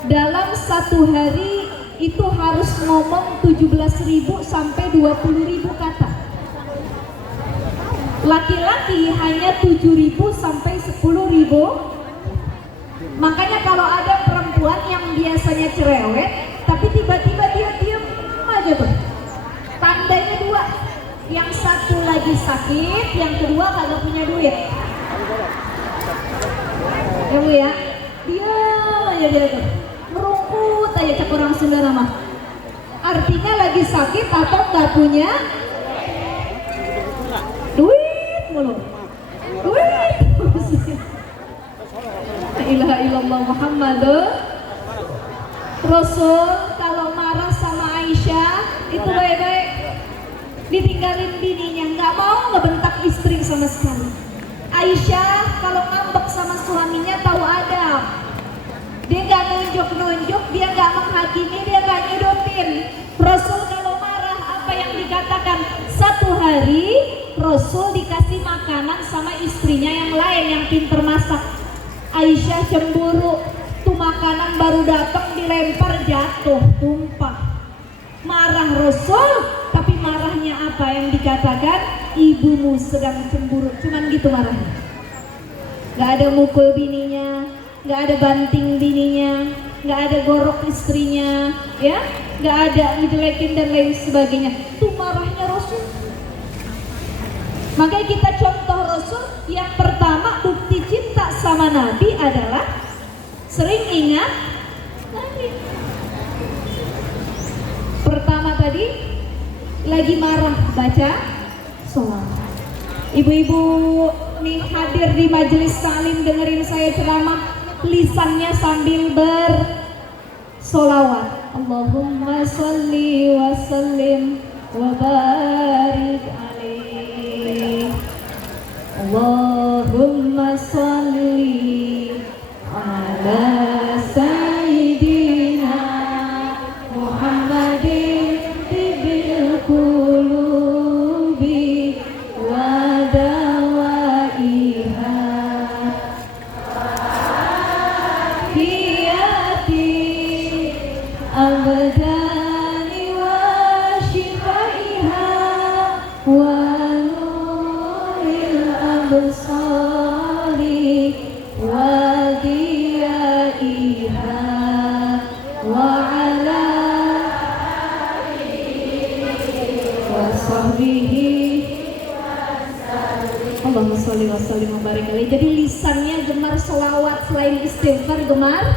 dalam satu hari itu harus ngomong 17.000 sampai 20.000 kata. Laki-laki hanya 7.000 sampai 10.000. Makanya kalau ada perempuan yang biasanya cerewet, tapi tiba-tiba dia diam aja tuh, tandanya dua. Yang satu lagi sakit, yang kedua kagak punya duit. Ya Bu ya, diam aja dia tuh, merungkut aja, cak orang Sunda nama. Artinya lagi sakit atau nggak punya duit mulu. Duit. La ilaha illallah Muhammadur Rasul. Kalau marah sama Aisyah itu baik-baik, ditinggalin bininya, nggak mau ngebentak istri sama sekali. Aisyah kalau ngambek sama suaminya tahu adab, dia nggak nunjuk-nunjuk, dia nggak menghakimi, dia nggak nyudutin. Rasul kalau marah apa yang dikatakan? Satu hari Rasul dikasih makanan sama istrinya yang lain yang pinter masak. Aisyah cemburu, tuh makanan baru datang dilempar jatuh, tumpah. Marah Rasul, tapi marahnya apa yang dikatakan? Ibumu sedang cemburu, cuman gitu marahnya. Gak ada mukul bininya, gak ada banting bininya, gak ada gorok istrinya, ya, gak ada ngejelekin dan lain sebagainya. Tuh marahnya Rasul. Makanya kita contoh Rasul. Yang pertama bukti cinta sama Nabi adalah sering ingat Nabi. Pertama tadi lagi marah baca sholawat. Ibu-ibu nih hadir di majelis salim dengerin saya ceramah, lisannya sambil bersolawat. Allahumma sholli wa sallim wa barik alaih. Allahumma sholli ala sayyidina Muhammadin tibil qulubi wa dawaiha hiyati abdani wa shifaiha wa nuril absari wa diyaiha wa ala wa sahbihi. Allahumma sholli wa sallim wa barik alaihi. Jadi lisannya gemar sholawat, selain istighfar gemar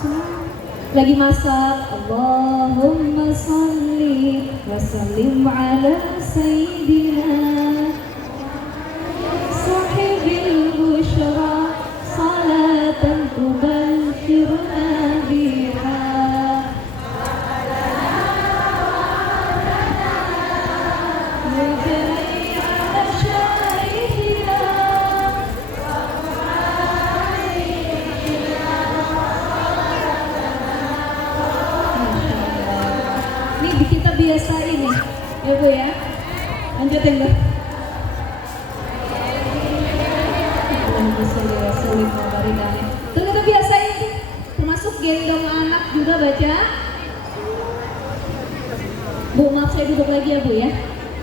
sholawat. Lagi masak, Allahumma sholli wa sallim ala sayyidina sahibil bushra salatan tubashiruna biha ini kita biasain nih ya Bu ya, lanjutin Bu. Tuh kita biasain tuh, termasuk gendong anak juga baca. Bu maaf saya duduk lagi ya Bu ya,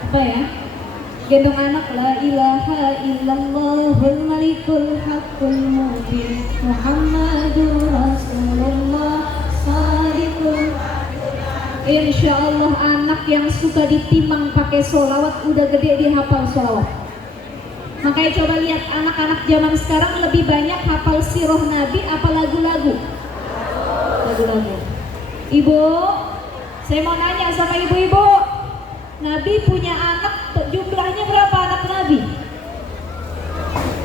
apa ya, gendong anak, la ilaha illallahul malikul haqqul mubin Muhammadur Rasulullah sadiqul. Insya Allah anak yang suka ditimang pakai sholawat udah gede dia hafal sholawat. Makanya coba lihat anak-anak zaman sekarang lebih banyak hafal sirah Nabi apa lagu-lagu? Lagu-lagu. Ibu, saya mau nanya sama ibu-ibu, Nabi punya anak jumlahnya berapa anak Nabi?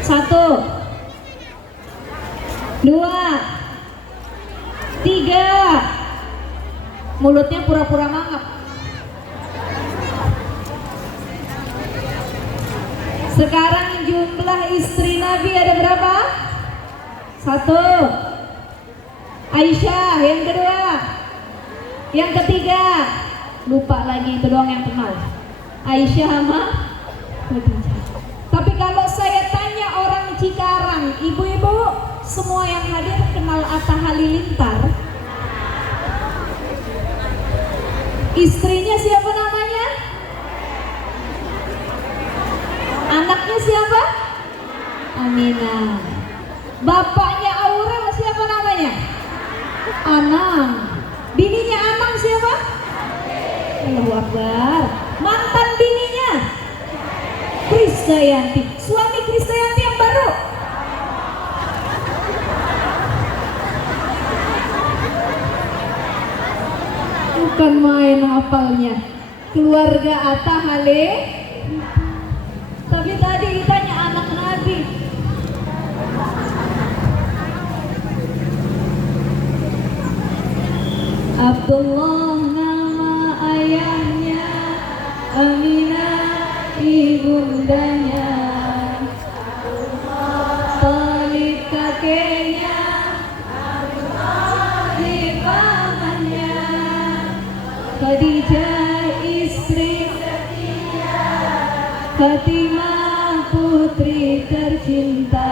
1, 2, 3. Mulutnya pura-pura mangap. Sekarang jumlah istri Nabi ada berapa? 1. Aisyah. Yang kedua, yang ketiga, lupa lagi, itu doang yang kenal, Aisyah sama Khadijah. Tapi kalau saya tanya orang Cikarang, ibu-ibu semua yang hadir kenal Atta Halilintar? Istrinya siapa namanya? Anaknya Anaknya siapa? Aminah. Bapaknya Aurel siapa namanya? Anang. Bininya Anang siapa? Allahu Akbar. Mantan bininya Krisdayanti. Suami Krisdayanti yang baru. Bukan main hafalnya. Keluarga Atta Hale. Tapi tadi ditanya anak Nabi. Abdullah nama ayahnya, Aminah ibundanya, Thalib kakeknya, Abdullah pamannya, Khadijah istri setia, Fatimah putri tercinta,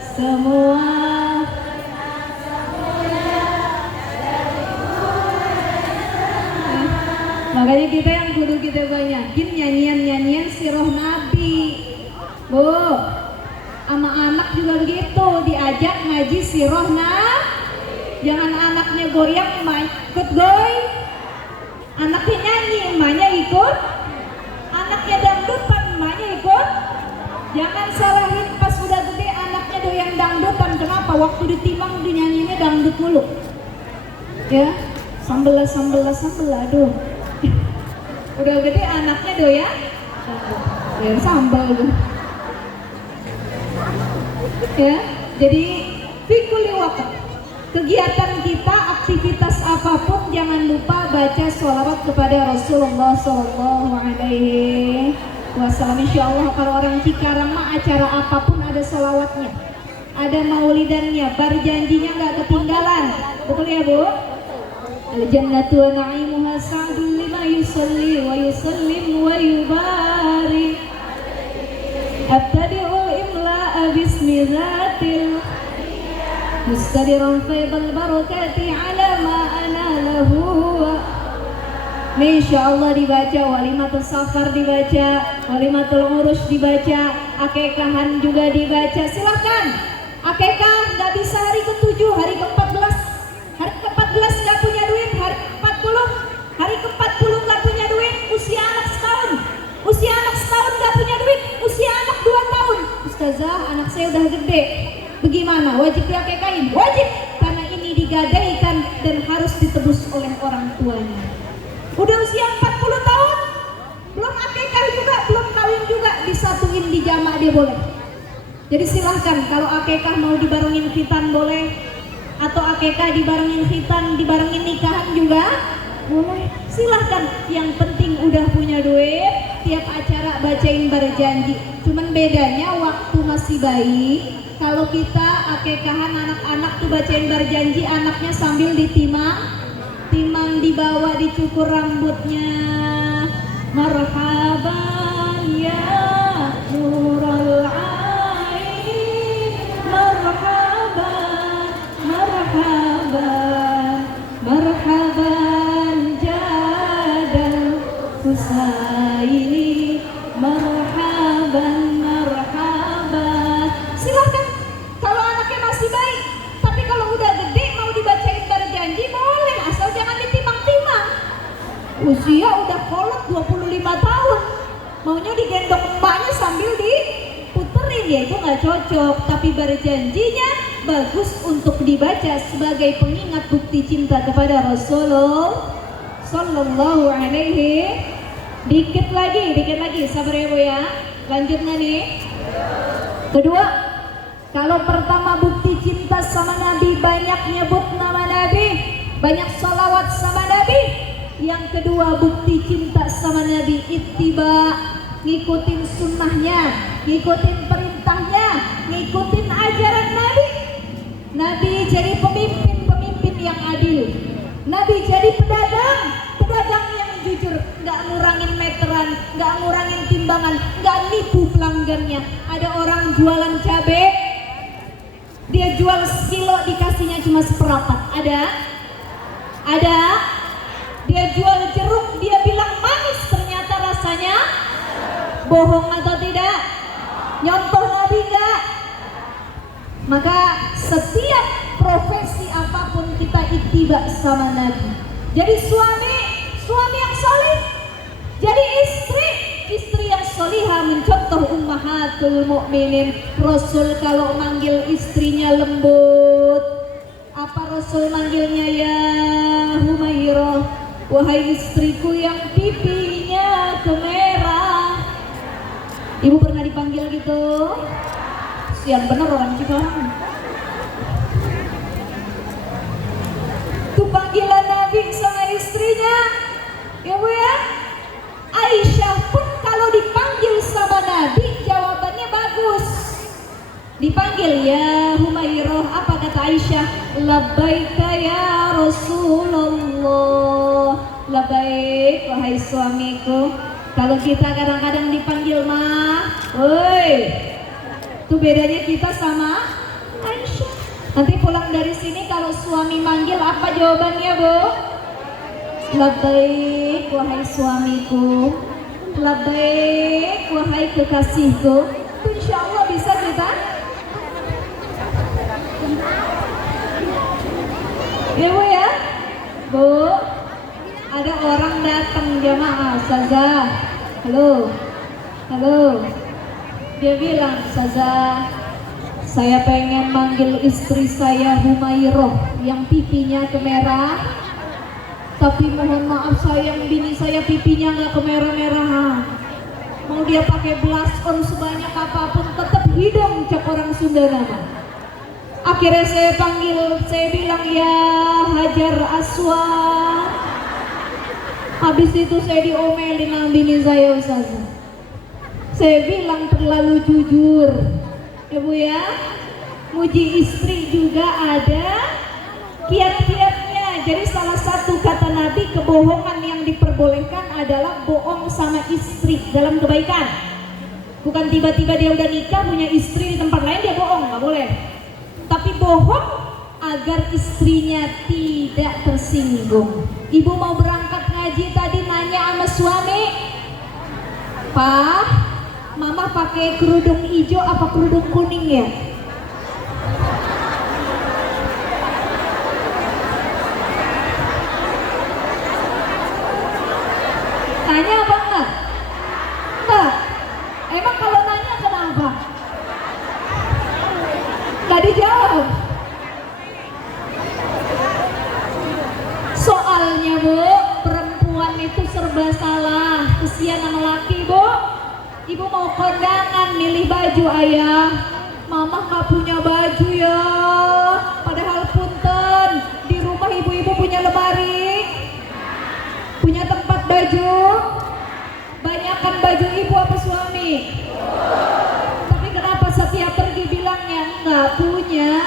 semua makanya kita yang kudu kita banyakin nyanyian-nyanyian sirah Nabi. Bu, sama anak juga begitu, diajak ngaji sirah Nabi. Jangan anaknya goyang, ikut goy. Anaknya nyanyi, emaknya ikut. Anaknya dangdutan, emaknya ikut. Jangan salahin pas udah gede anaknya doyan dangdutan. Kenapa? Waktu ditimang dinyanyinya dangdut mulu. Ya, sambelah, aduh. Udah gede anaknya doyan sambal tuh. Ya, jadi fikuli waktu kegiatan kita, aktivitas apapun jangan lupa baca sholawat kepada Rasulullah Sallallahu Alaihi Wasallam. Insya Allah kalau orang Cikarang mah acara apapun ada sholawatnya, ada maulidannya, berjanjinya nggak ketinggalan. Betul ya Bu? Al-jannatu wa na'imuha sa'dun lima yusalli wa yusallim wa yubarik. Abtadi'ul imla'a bismi zatil mustadiran faidal barakati ala ma ana lahu. Insya Allah dibaca, walimatul safar dibaca, walimatul urus dibaca, akekahan juga dibaca. Silahkan. Akekah nggak bisa hari ke-7, hari ke-14. Hari ke-14 nggak punya duit, hari ke-40, hari ke-40 nggak punya duit, usia anak setahun, usia anak setahun nggak punya duit, usia anak 2 tahun. Ustazah, anak saya udah gede, bagaimana? Wajib diakekain? Wajib, karena ini digadaikan dan harus ditebus oleh orang tuanya. Udah usia 40 tahun, belum akekah juga, belum kawin juga, disatuin di jamaah dia boleh. Jadi silahkan, kalau akekah mau dibarengin khitan boleh, atau akekah dibarengin khitan, dibarengin nikahan juga boleh. Silahkan, yang penting udah punya duit, tiap acara bacain berjanji. Cuman bedanya waktu masih bayi, kalau kita akekahan anak-anak tuh bacain berjanji, anaknya sambil ditimang, timang dibawa, dicukur rambutnya. Marhaban ya nurul ain, marhaban, marhaban, marhaban jadal Husaini, marhaban, marhaban. Silahkan kalau anaknya masih baik, tapi kalau udah gede mau dibacain berjanji boleh, asal jangan ditimang-timang. Usia udah kolot 25 tahun, maunya digendong emaknya sambil diputerin, ya itu nggak cocok. Tapi berjanjinya bagus untuk dibaca sebagai pengingat bukti cinta kepada Rasulullah Sallallahu Alaihi. Dikit lagi, sabar ya Bu ya. Lanjutnya nih. Kedua, kalau pertama bukti cinta sama Nabi, banyak nyebut nama Nabi, banyak sholawat sama Nabi. Yang kedua bukti cinta sama Nabi, ittiba, ngikutin sunnahnya, ngikutin perintahnya, ngikutin ajaran Nabi. Nabi jadi pemimpin yang adil. Nabi jadi pedagang yang jujur, nggak ngurangin meteran, nggak ngurangin timbangan, nggak nipu pelanggannya. Ada orang jualan cabai, dia jual sekilo dikasihnya cuma seperempat. Ada. Dia jual jeruk, dia bilang manis, ternyata rasanya bohong atau tidak? Nyontoh Nabi enggak? Maka setiap profesi apapun kita ittiba sama Nabi. Jadi suami yang soleh. Jadi istri yang solihah mencontoh ummahatul mukminin. Rasul kalau manggil istrinya lembut. Apa Rasul manggilnya? Ya Humairah, wahai istriku yang pipinya kemerah. Ibu pernah dipanggil gitu? Sian bener orang Cikarang. Tuh panggilan Nabi sama istrinya, ya Bu ya. Aisyah pun kalau dipanggil sama Nabi jawabannya bagus. Dipanggil ya Humairah, apa kata Aisyah? Labbaika ya Rasulullah. Labbaik wahai suamiku. Kalau kita kadang-kadang dipanggil mah, woi, itu bedanya kita sama Aisyah. Nanti pulang dari sini kalau suami manggil apa jawabannya Bu? Labbaik wahai suamiku. Labbaik wahai kekasihku. Insya Allah bisa kita. Ya Bu ya. Bu, ada orang datang jamaah Ustazah. Halo. Dia bilang, Ustazah, saya pengen manggil istri saya Humairah yang pipinya kemerah. Tapi mohon maaf sayang, bini saya pipinya nggak kemerah-merahan. Mau dia pakai blush on sebanyak apapun tetap hidung, cak orang Sunda nama. Akhirnya saya panggil, saya bilang ya Hajar Aswad. Habis itu saya diomelin sama bini saya Ustazah. Saya bilang terlalu jujur. Ya Bu ya, muji istri juga ada kiat-kiatnya. Jadi salah satu kata Nabi, kebohongan yang diperbolehkan adalah bohong sama istri dalam kebaikan. Bukan tiba-tiba dia udah nikah punya istri di tempat lain dia bohong, nggak boleh. Tapi bohong agar istrinya tidak tersinggung. Ibu mau berangkat ngaji tadi nanya sama suami, Pak, Mama pakai kerudung hijau apa kerudung kuning ya? Tanya apa enggak? Enggak. Emang kalau nanya kenapa? Enggak dijawab. Soalnya Bu, perempuan itu serba salah. Kesian sama laki Bu. Ibu mau kondangan milih baju ayah. Mama nggak punya baju ya. Padahal punten di rumah ibu-ibu punya lemari, punya tempat baju. Banyakan baju ibu apa suami? Tapi kenapa setiap pergi bilangnya nggak punya?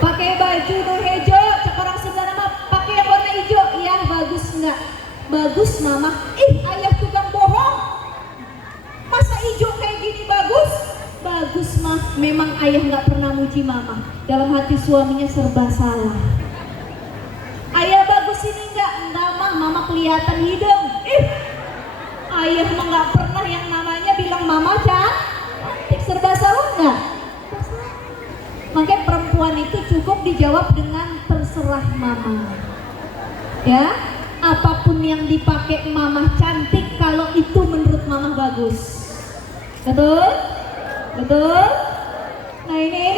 Pakai baju tuh hijau, orang Sunda nama pakai yang warna hijau. Iya bagus nggak? Bagus Mama. Ayah tukang bohong. Masa hijau kayak gini bagus? Bagus mah. Memang ayah nggak pernah muji Mama. Dalam hati suaminya serba salah. Ayah bagus ini enggak Mah. Mama kelihatan hidung. Ayah mah nggak pernah yang namanya bilang Mama cantik. Serba salah nggak? Makanya perempuan itu cukup dijawab dengan terserah Mama. Ya. Apapun yang dipakai Mama cantik kalau itu menurut Mama bagus. Betul? Betul? Nah ini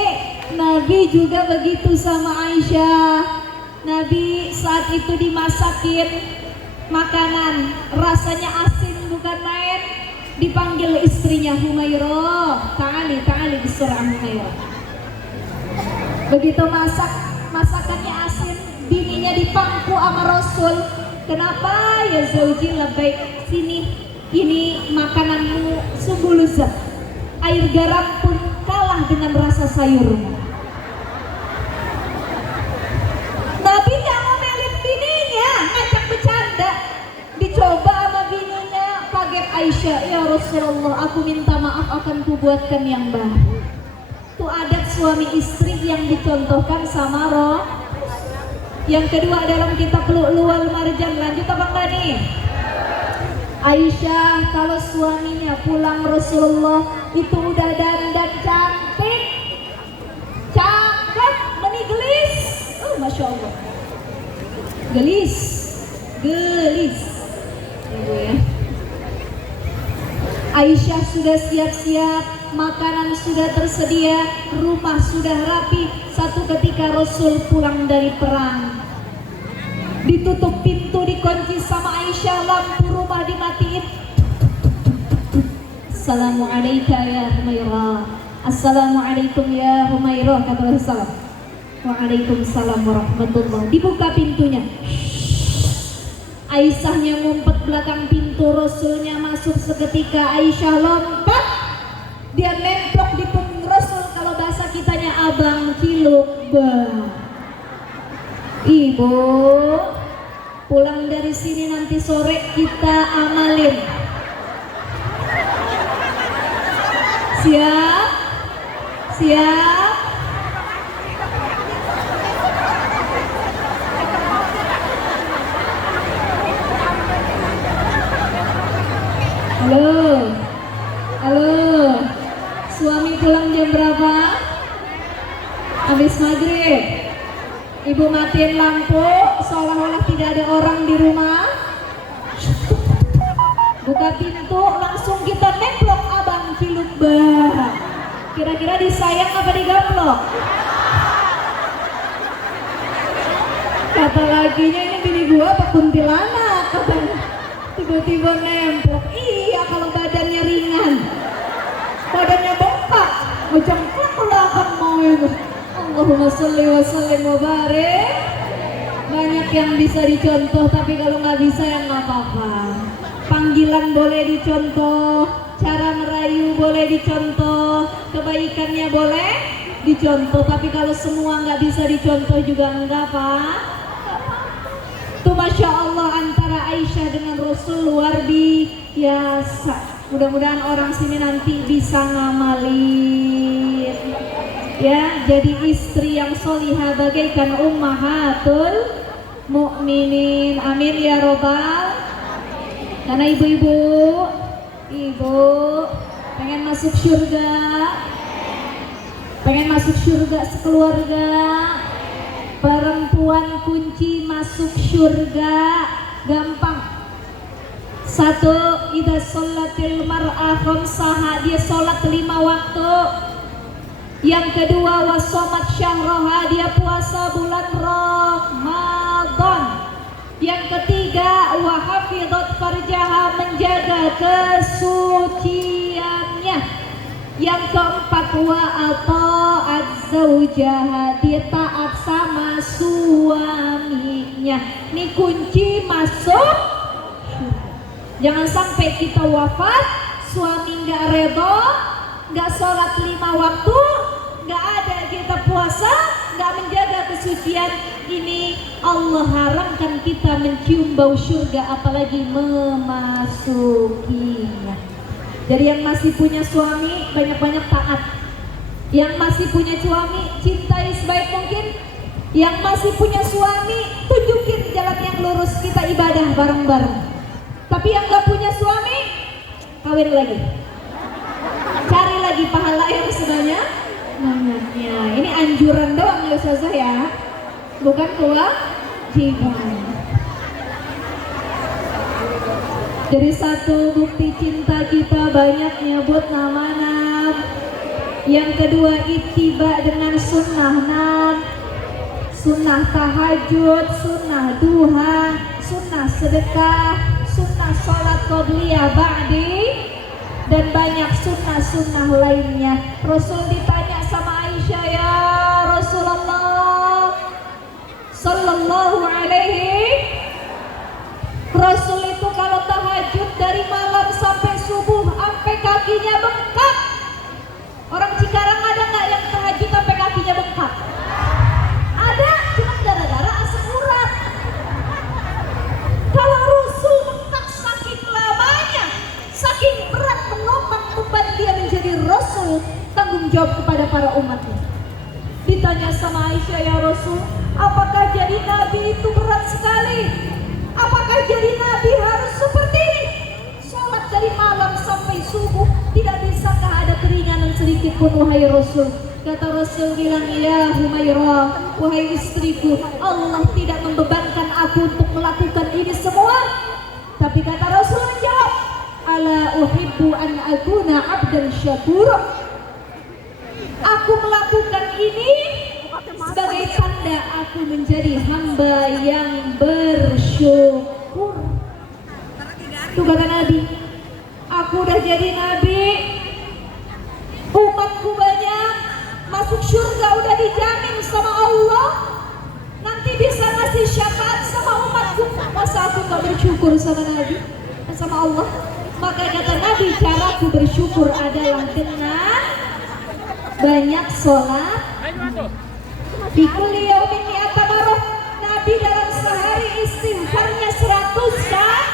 Nabi juga begitu sama Aisyah. Nabi saat itu dimasakin makanan rasanya asin bukan main. Dipanggil istrinya Humairah, ta'ali bisur'ah Humairah. Begitu masakannya asin, bininya dipangku sama Rasul. Kenapa ya zauji labbaik, sini ini makananmu sungguh lezat. Air garam pun kalah dengan rasa sayurmu. Nabi gak ngomelin bininya, ngajak bercanda. Dicoba sama bininya, kaget Aisyah, ya Rasulullah aku minta maaf akan kubuatkan yang baru. Itu adat suami istri yang dicontohkan sama Roh. Yang kedua dalam kitab Lu'lu'ul Marjan, lanjut apa enggak nih? Aisyah kalau suaminya pulang Rasulullah itu udah dandan cantik, cakep, menigelis. Masya Allah. Gelis. Ibu ya. Aisyah sudah siap-siap, makanan sudah tersedia, rumah sudah rapi. Satu ketika Rasul pulang dari perang, ditutup pintu, dikunci sama Aisyah, lampu rumah dimatiin. Assalamualaikum ya Humairah. Assalamualaikum ya Humairah, kata Rasulullah. Waalaikumsalam warahmatullahi. Dibuka pintunya. Aisyahnya ngumpet belakang pintu, Rasulnya masuk. Seketika Aisyah lompat, dia nemplok di punggung Rasul. Kalau bahasa kitanya abang ciluk. Ibu, pulang dari sini nanti sore kita amalin. Siap? Siap? Halo, halo. Suami pulang jam berapa? Habis maghrib. Ibu matiin lampu seolah-olah tidak ada orang di rumah. Buka pintu, langsung kita nemplok abang ciluk. Kira-kira disayang apa digaplok? Kata lakinya, ini bini gua apa kuntilanak? Katanya. Tiba-tiba nemplok. Iya, kalau badannya ringan, badannya bengkak, ngejengklak kalau akan mau itu. Allahumma sholli wa sallim wa barik. Banyak yang bisa dicontoh, tapi kalau nggak bisa ya nggak apa-apa. Panggilan boleh dicontoh, cara merayu boleh dicontoh, kebaikannya boleh dicontoh. Tapi kalau semua nggak bisa dicontoh juga enggak, Pak. Tuh Masya Allah, antara Aisyah dengan Rasul luar biasa. Mudah-mudahan orang sini nanti bisa ngamalin ya, jadi istri yang solihah bagaikan ummahatul mukminin. Amin ya robbal. Karena ibu pengen masuk surga, sekeluarga. Perempuan kunci masuk surga gampang. Satu, idza sholatil mar'ah khamsaha, dia sholat 5 waktu. Yang kedua, wasomat syahroha, dia puasa bulan Ramadan. Yang ketiga, wahafidhat farjaha, menjaga kesuciannya. Yang keempat, wa ata'at zaujaha, dia taat sama suaminya. Ini kunci masuk surga. Jangan sampai kita wafat, suami nggak redho, nggak sholat 5 waktu, nggak ada kita puasa, nggak menjaga kesucian. Ini Allah haramkan kita mencium bau surga, apalagi memasukinya. Jadi yang masih punya suami, banyak-banyak taat. Yang masih punya suami, cintai sebaik mungkin. Yang masih punya suami, tunjukin jalan yang lurus, kita ibadah bareng-bareng. Tapi yang gak punya suami, kawin lagi, cari lagi pahala yang sebanyak-banyaknya. Ini anjuran doang ya Ustazah ya, bukan kewajiban. Jadi satu, bukti cinta kita banyak nyebut nama. Yang kedua, ittiba dengan sunnah sunnah tahajud, sunnah duha, sunnah sedekah, sunnah sholat qobliyah ba'di, dan banyak sunnah-sunnah lainnya. Rasul ditanya sama Aisyah, ya Rasulullah sallallahu alaihi, Rasul itu kalau tahajud dari malam sampai subuh sampai kakinya bengkak. Orang Cikarang ada nggak yang tahajud sampai kakinya bengkak? Ada, cuma gara-gara asam urat. Kalau Rasul bengkak saking lamanya, saking berat menopang beban dia menjadi Rasul, tanggung jawab kepada para umatnya. Ditanya sama Aisyah, ya Rasul, apakah jadi Nabi itu berat sekali? Apakah jadi Nabi harus seperti ini? dari malam sampai subuh, tidak bisakah ada keringanan sedikit pun wahai Rasul? Kata Rasul bilang, ya Humairah, wahai istriku, Allah tidak membebankan aku untuk melakukan ini semua. Tapi kata Rasul menjawab, ala uhibbu an akuna abdan syakura. Aku melakukan ini sebagai tanda aku menjadi hamba yang bersyukur. Itu kata Nabi, aku udah jadi Nabi, umatku banyak, masuk surga udah dijamin sama Allah, nanti bisa ngasih syafaat sama umatku. Masa aku gak bersyukur sama Nabi, sama Allah? Maka kata Nabi, caraku bersyukur adalah dengan banyak sholat. Bikuli yaumin mi'ata marah. Nabi dalam sehari istighfarnya 100 kali.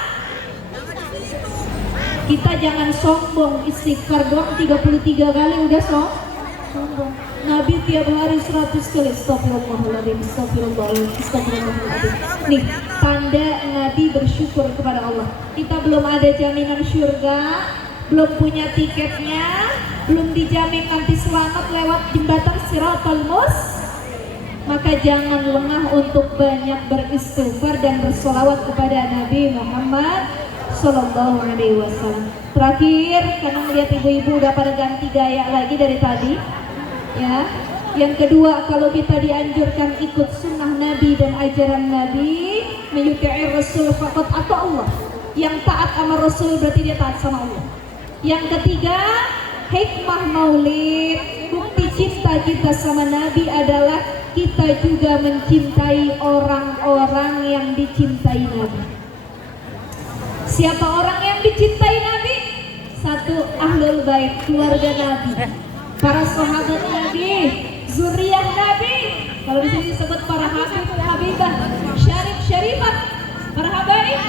Kita jangan sombong, istighfar doang 33 kali udah sombong. Nabi tiap hari 100 kali. Astagfirullahaladzim, astagfirullahaladzim. Nih, tanda Nabi bersyukur kepada Allah. Kita belum ada jaminan surga, belum punya tiketnya, belum dijamin nanti selamat lewat jembatan Siratal Mustaqim. Maka jangan lengah untuk banyak beristighfar dan bersolawat kepada Nabi Muhammad Sallallahu Alaihi Wasallam. Terakhir, karena melihat ibu-ibu udah pada ganti gaya lagi dari tadi, ya. Yang kedua, kalau kita dianjurkan ikut sunnah Nabi dan ajaran Nabi, menyukai Rasul faqat atau Allah. Yang taat sama Rasul berarti dia taat sama Allah. Yang ketiga, hikmah maulid, bukti cinta kita sama Nabi adalah kita juga mencintai orang-orang yang dicintai Nabi. Siapa orang yang dicintai Nabi? Satu, ahlul bait, keluarga Nabi, para sahabat Nabi, zuriyah Nabi. Kalau di sini disebut para habib, habibah, syarif, syarifah, para habaib.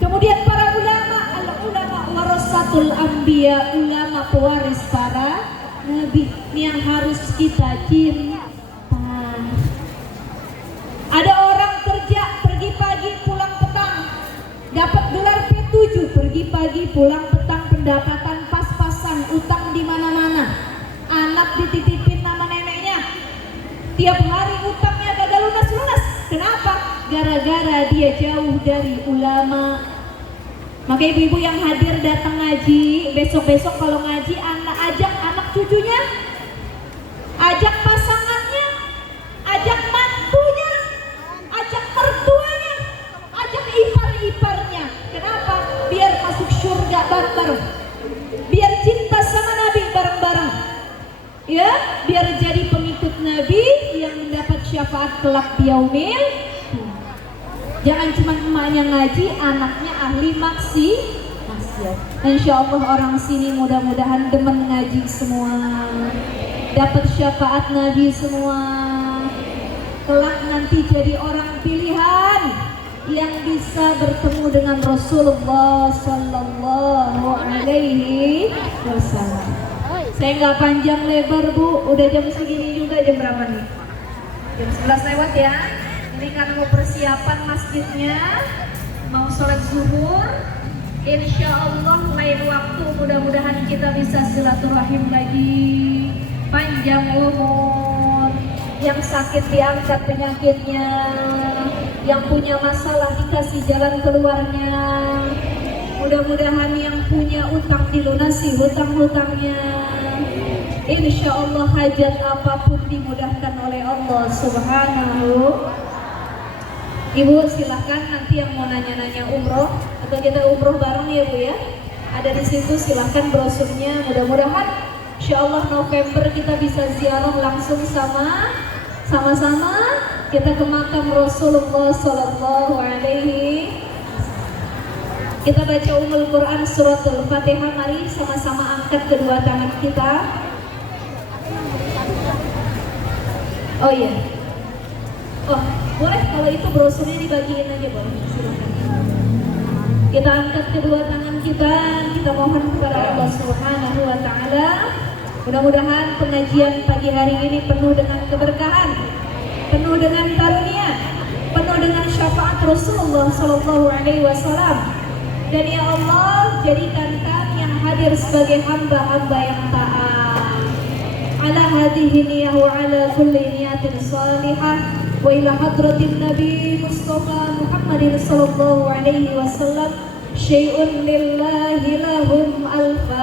Kemudian para ulama, al-ulama warasatul anbiya, ulama pewaris para nabi. Ini yang harus kita cinta. Ada orang kerja, pergi pagi, pulang petang, dapat gelar P7, pergi pagi, pulang petang, pendapatan pas-pasan, utang di mana-mana, anak dititipin nama neneknya, tiap hari utangnya gagal lunas-lunas. Kenapa? Gara-gara dia jauh dari ulama. Maka ibu-ibu yang hadir datang ngaji, besok-besok kalau ngaji, ajak anak cucunya, ajak pasangannya, ajak mantunya, ajak mertuanya, ajak ipar-iparnya. Kenapa? Biar masuk surga bareng-bareng, biar cinta sama Nabi bareng-bareng, ya, biar jadi pengikut Nabi yang mendapat syafaat kelak di yaumil. Jangan cuma emaknya ngaji, anaknya ahli maksiat. Insya Allah orang sini mudah-mudahan demen ngaji semua, dapat syafaat Nabi semua, kelak nanti jadi orang pilihan yang bisa bertemu dengan Rasulullah Sallallahu Alaihi Wasallam. Saya nggak panjang lebar Bu, udah jam segini juga. Jam berapa nih? Jam 11 lewat ya. Ini kan mau persiapan masjidnya, mau sholat zuhur. Insya Allah lain waktu mudah-mudahan kita bisa silaturahim lagi, panjang umur, yang sakit diangkat penyakitnya, yang punya masalah dikasih jalan keluarnya, mudah-mudahan yang punya utang dilunasi hutang-hutangnya. Insya Allah hajat apapun dimudahkan oleh Allah Subhanahu. Ibu silahkan nanti yang mau nanya-nanya umroh atau kita umroh bareng ya Bu ya, ada di situ, silahkan brosurnya. Mudah-mudahan Insya Allah November kita bisa ziarah langsung sama-sama kita ke makam Rasulullah Sallallahu Alaihi. Kita baca Ummul Quran suratul Fatihah. Mari sama-sama angkat kedua tangan kita. Oh iya, oh boleh kalau itu brosurnya dibagiin aja boleh, silakan. Kita angkat kedua tangan kita mohon kepada Allah Subhanahu Wa Taala. Mudah-mudahan pengajian pagi hari ini penuh dengan keberkahan, penuh dengan karunia, penuh dengan syafaat Rasulullah Sallallahu Alaihi Wasallam. Dan ya Allah, jadikan hadir sebagai hamba-hamba yang taat. Ala hadhihi niyah wa ala kulli niyatin salihah wa ila hadratin Nabi Mustafa Muhammadin sallallahu alaihi wasallam syai'un lillahi lahum al-Fatihah.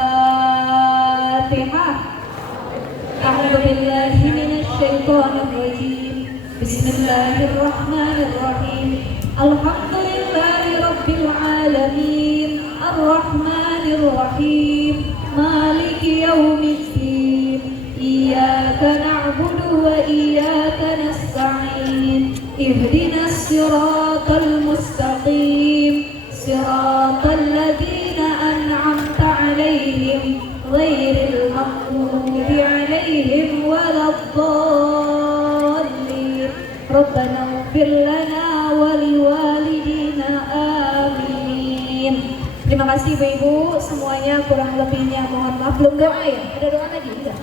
A'udzu billahi minasy syaithanir rajim. Bismillahirrahmanirrahim. Alhamdulillahi rabbil alamin. Arrahmanir rahim. Maliki yaumiddin. Iyyaka na'budu wa iyyaka nasta'in. Ihdinas siratal mustaqim. Siratal ladzina an'amta 'alaihim ghairil maghdubi 'alaihim waladdallin. Rabbana ighfir lana wa liwalidina amin. Terima kasih Ibu-ibu semuanya, kurang lebihnya mohon maaf. Belum doa ya? Ada doa lagi? Enggak?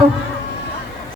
Oh.